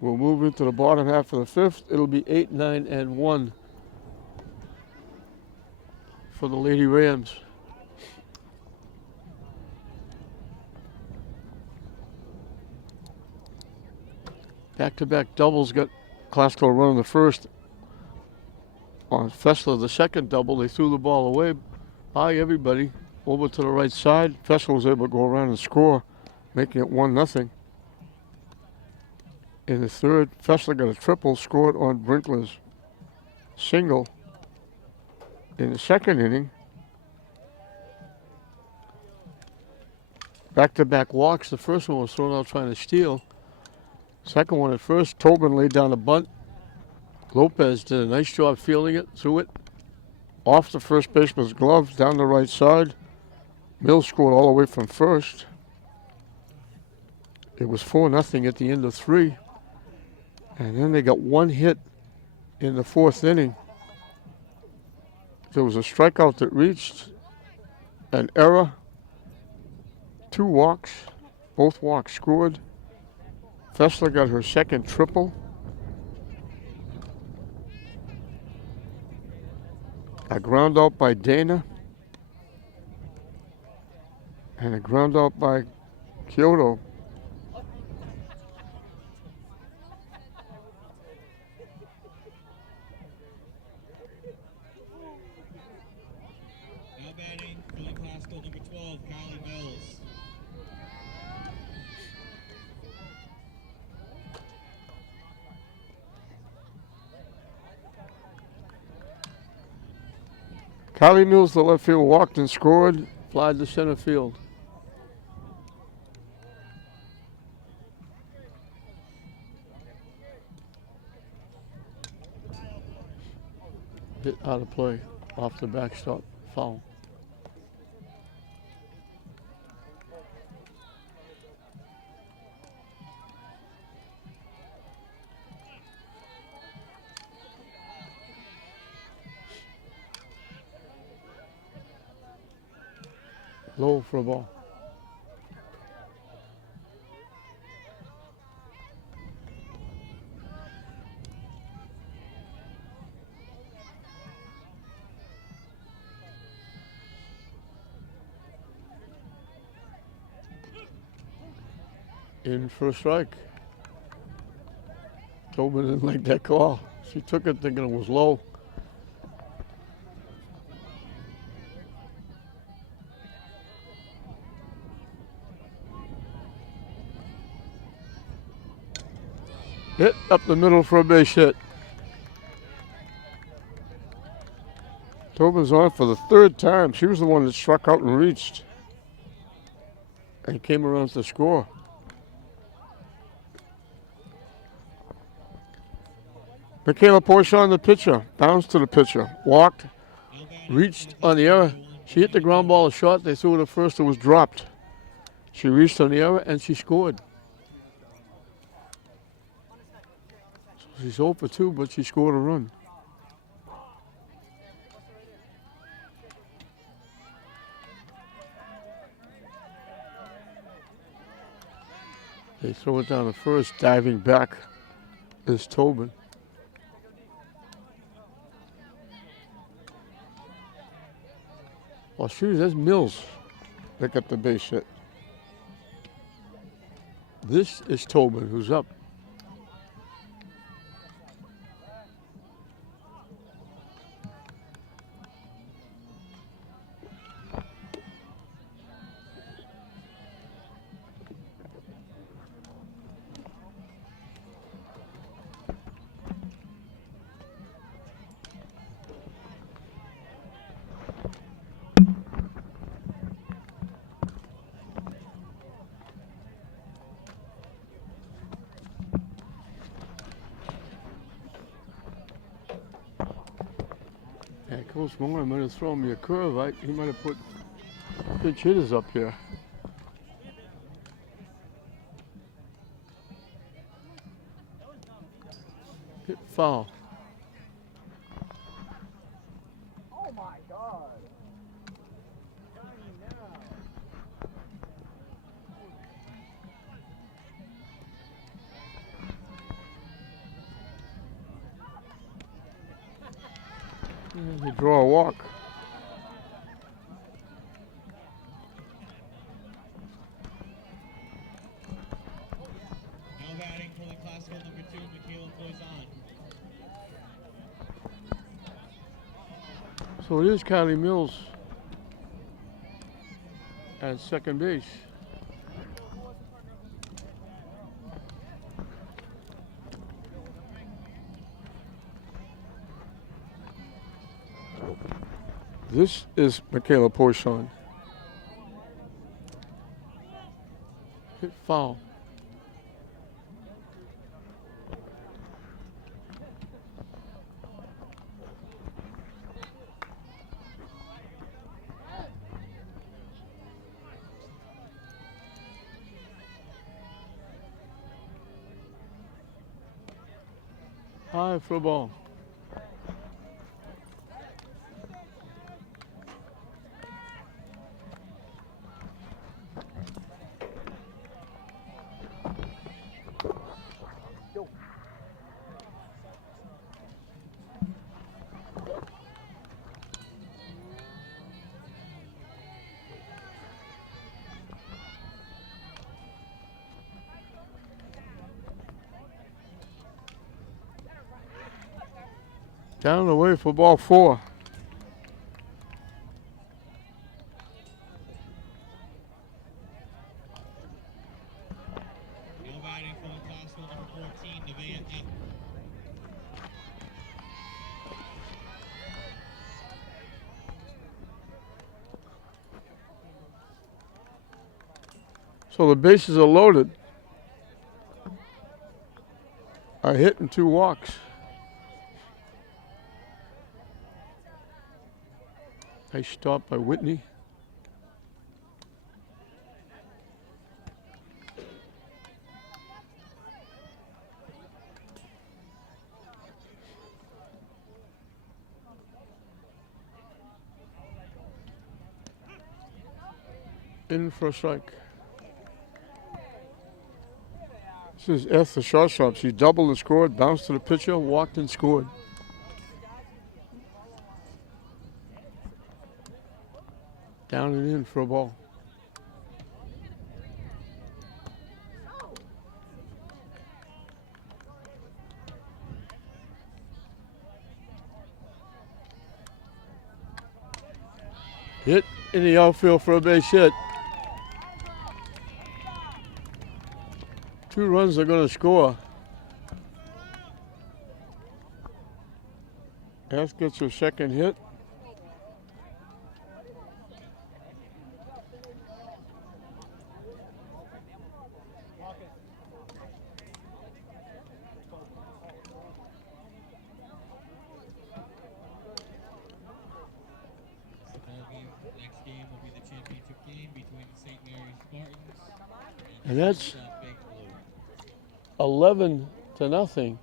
We'll move into the bottom half of the 5th. It'll be 8, 9, and 1 for the Lady Rams. Back-to-back doubles got Classical running the first. On Fessler, the second double, they threw the ball away by everybody over to the right side. Fessler was able to go around and score, making it 1-0. In the third, Fessler got a triple, scored on Brinkler's single. In the second inning, back-to-back walks. The first one was thrown out trying to steal. Second one at first, Tobin laid down a bunt. Lopez did a nice job fielding it, threw it off the first baseman's glove, down the right side. Mills scored all the way from first. It was 4-0 at the end of 3. And then they got 1 hit in the 4th inning. There was a strikeout that reached, an error, 2 walks, both walks scored. Fessler got her second triple. A ground out by Dana. And a ground out by Kyoto. Now batting for Lynn Classical, number 12, Kylie Mills. Kylie Mills, the left field, walked and scored, flied to center field. Hit out of play, off the backstop, foul. Low for a ball. In for a strike. Tobin didn't like that call. She took it thinking it was low. Hit up the middle for a base hit. Tobin's on for the third time. She was the one that struck out and reached. And came around to score. Michaela Porchon, the pitcher, bounced to the pitcher, walked, reached on the error. She hit the ground ball a shot. They threw it at first. It was dropped. She reached on the error and she scored. So she's 0 for 2, but she scored a run. They throw it down the first. Diving back is Tobin. Well, shoot, that's Mills. Pick up the base hit. This is Tobin, who's up. Coach Moore might have thrown me a curve. He might have put pitch hitters up here. Hit foul. Oh my God. They draw a walk. Now batting for the classical number 2, Michaela Poison. So it is Kylie Mills at second base. This is Michaela Porchon. Hit foul. High for a ball. Down the way for ball 4. Now batting for the classical number 14, Nevaeh F. So the bases are loaded. A hit and 2 walks. Nice stop by Whitney. In for a strike. This is F, the shortstop. She doubled and scored, bounced to the pitcher, walked and scored. Down and in for a ball. Hit in the outfield for a base hit. 2 runs are going to score. Eth gets her second hit. Next game will be the championship game between the St. Mary's Spartans And that's South Big Blue. 11-0.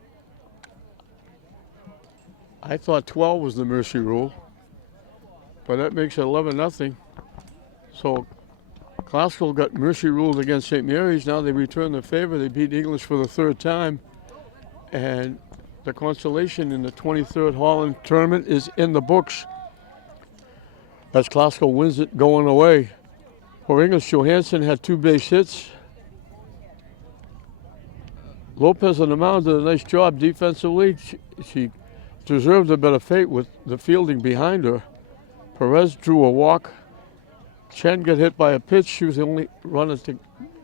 I thought 12 was the mercy rule, but that makes it 11-0. So Classical got mercy ruled against St. Mary's. Now they return the favor. They beat English for the third time. And the consolation in the 23rd Holland tournament is in the books as Classical wins it going away. For English, Johansson had 2 base hits. Lopez on the mound did a nice job defensively. She deserved a better fate with the fielding behind her. Perez drew a walk. Chen got hit by a pitch. She was the only runner to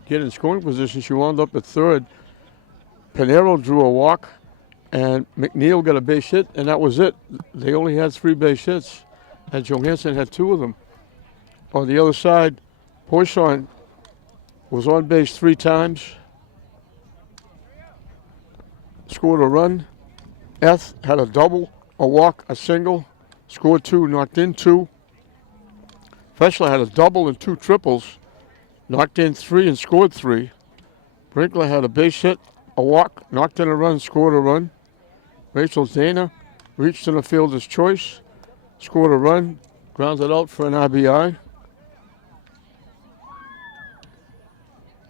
get in scoring position. She wound up at third. Pinero drew a walk, and McNeil got a base hit, and that was it. They only had 3 base hits, and Johansson had 2 of them. On the other side, Poisson was on base 3 times, scored a run. Eth had a double, a walk, a single, scored 2, knocked in 2. Fessler had a double and 2 triples, knocked in 3 and scored 3. Brinkler had a base hit, a walk, knocked in a run, scored a run. Rachel Dana reached in the fielder's choice, scored a run, grounded out for an RBI.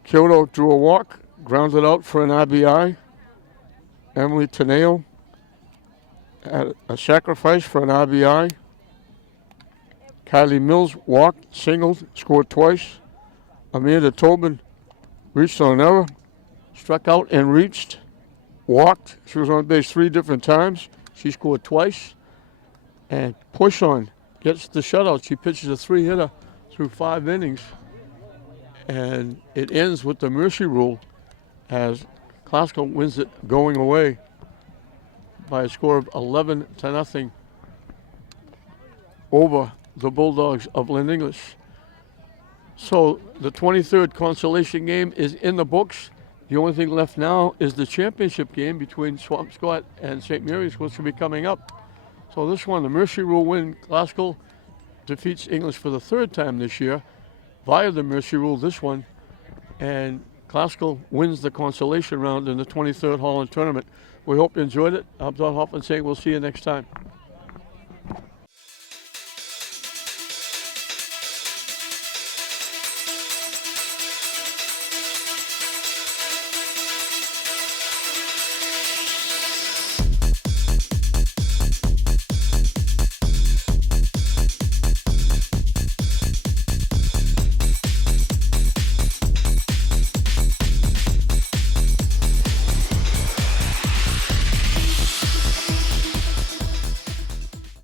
Kyoto drew a walk, grounded out for an RBI. Emily Teneo had a sacrifice for an RBI. Kylie Mills walked, singled, scored twice. Amanda Tobin reached on an error, struck out and reached, walked. She was on base 3 different times. She scored twice. And Poisson gets the shutout. She pitches a 3-hitter through 5 innings. And it ends with the mercy rule as Classical wins it going away by a score of 11-0 over the Bulldogs of Lynn English. So the 23rd consolation game is in the books. The only thing left now is the championship game between Swampscott and St. Mary's, which will be coming up. So this one, the mercy rule win, Classical defeats English for the 3rd time this year via the mercy rule this one, and Classical wins the consolation round in the 23rd Holland tournament. We hope you enjoyed it. I'm Don Hoffman saying we'll see you next time.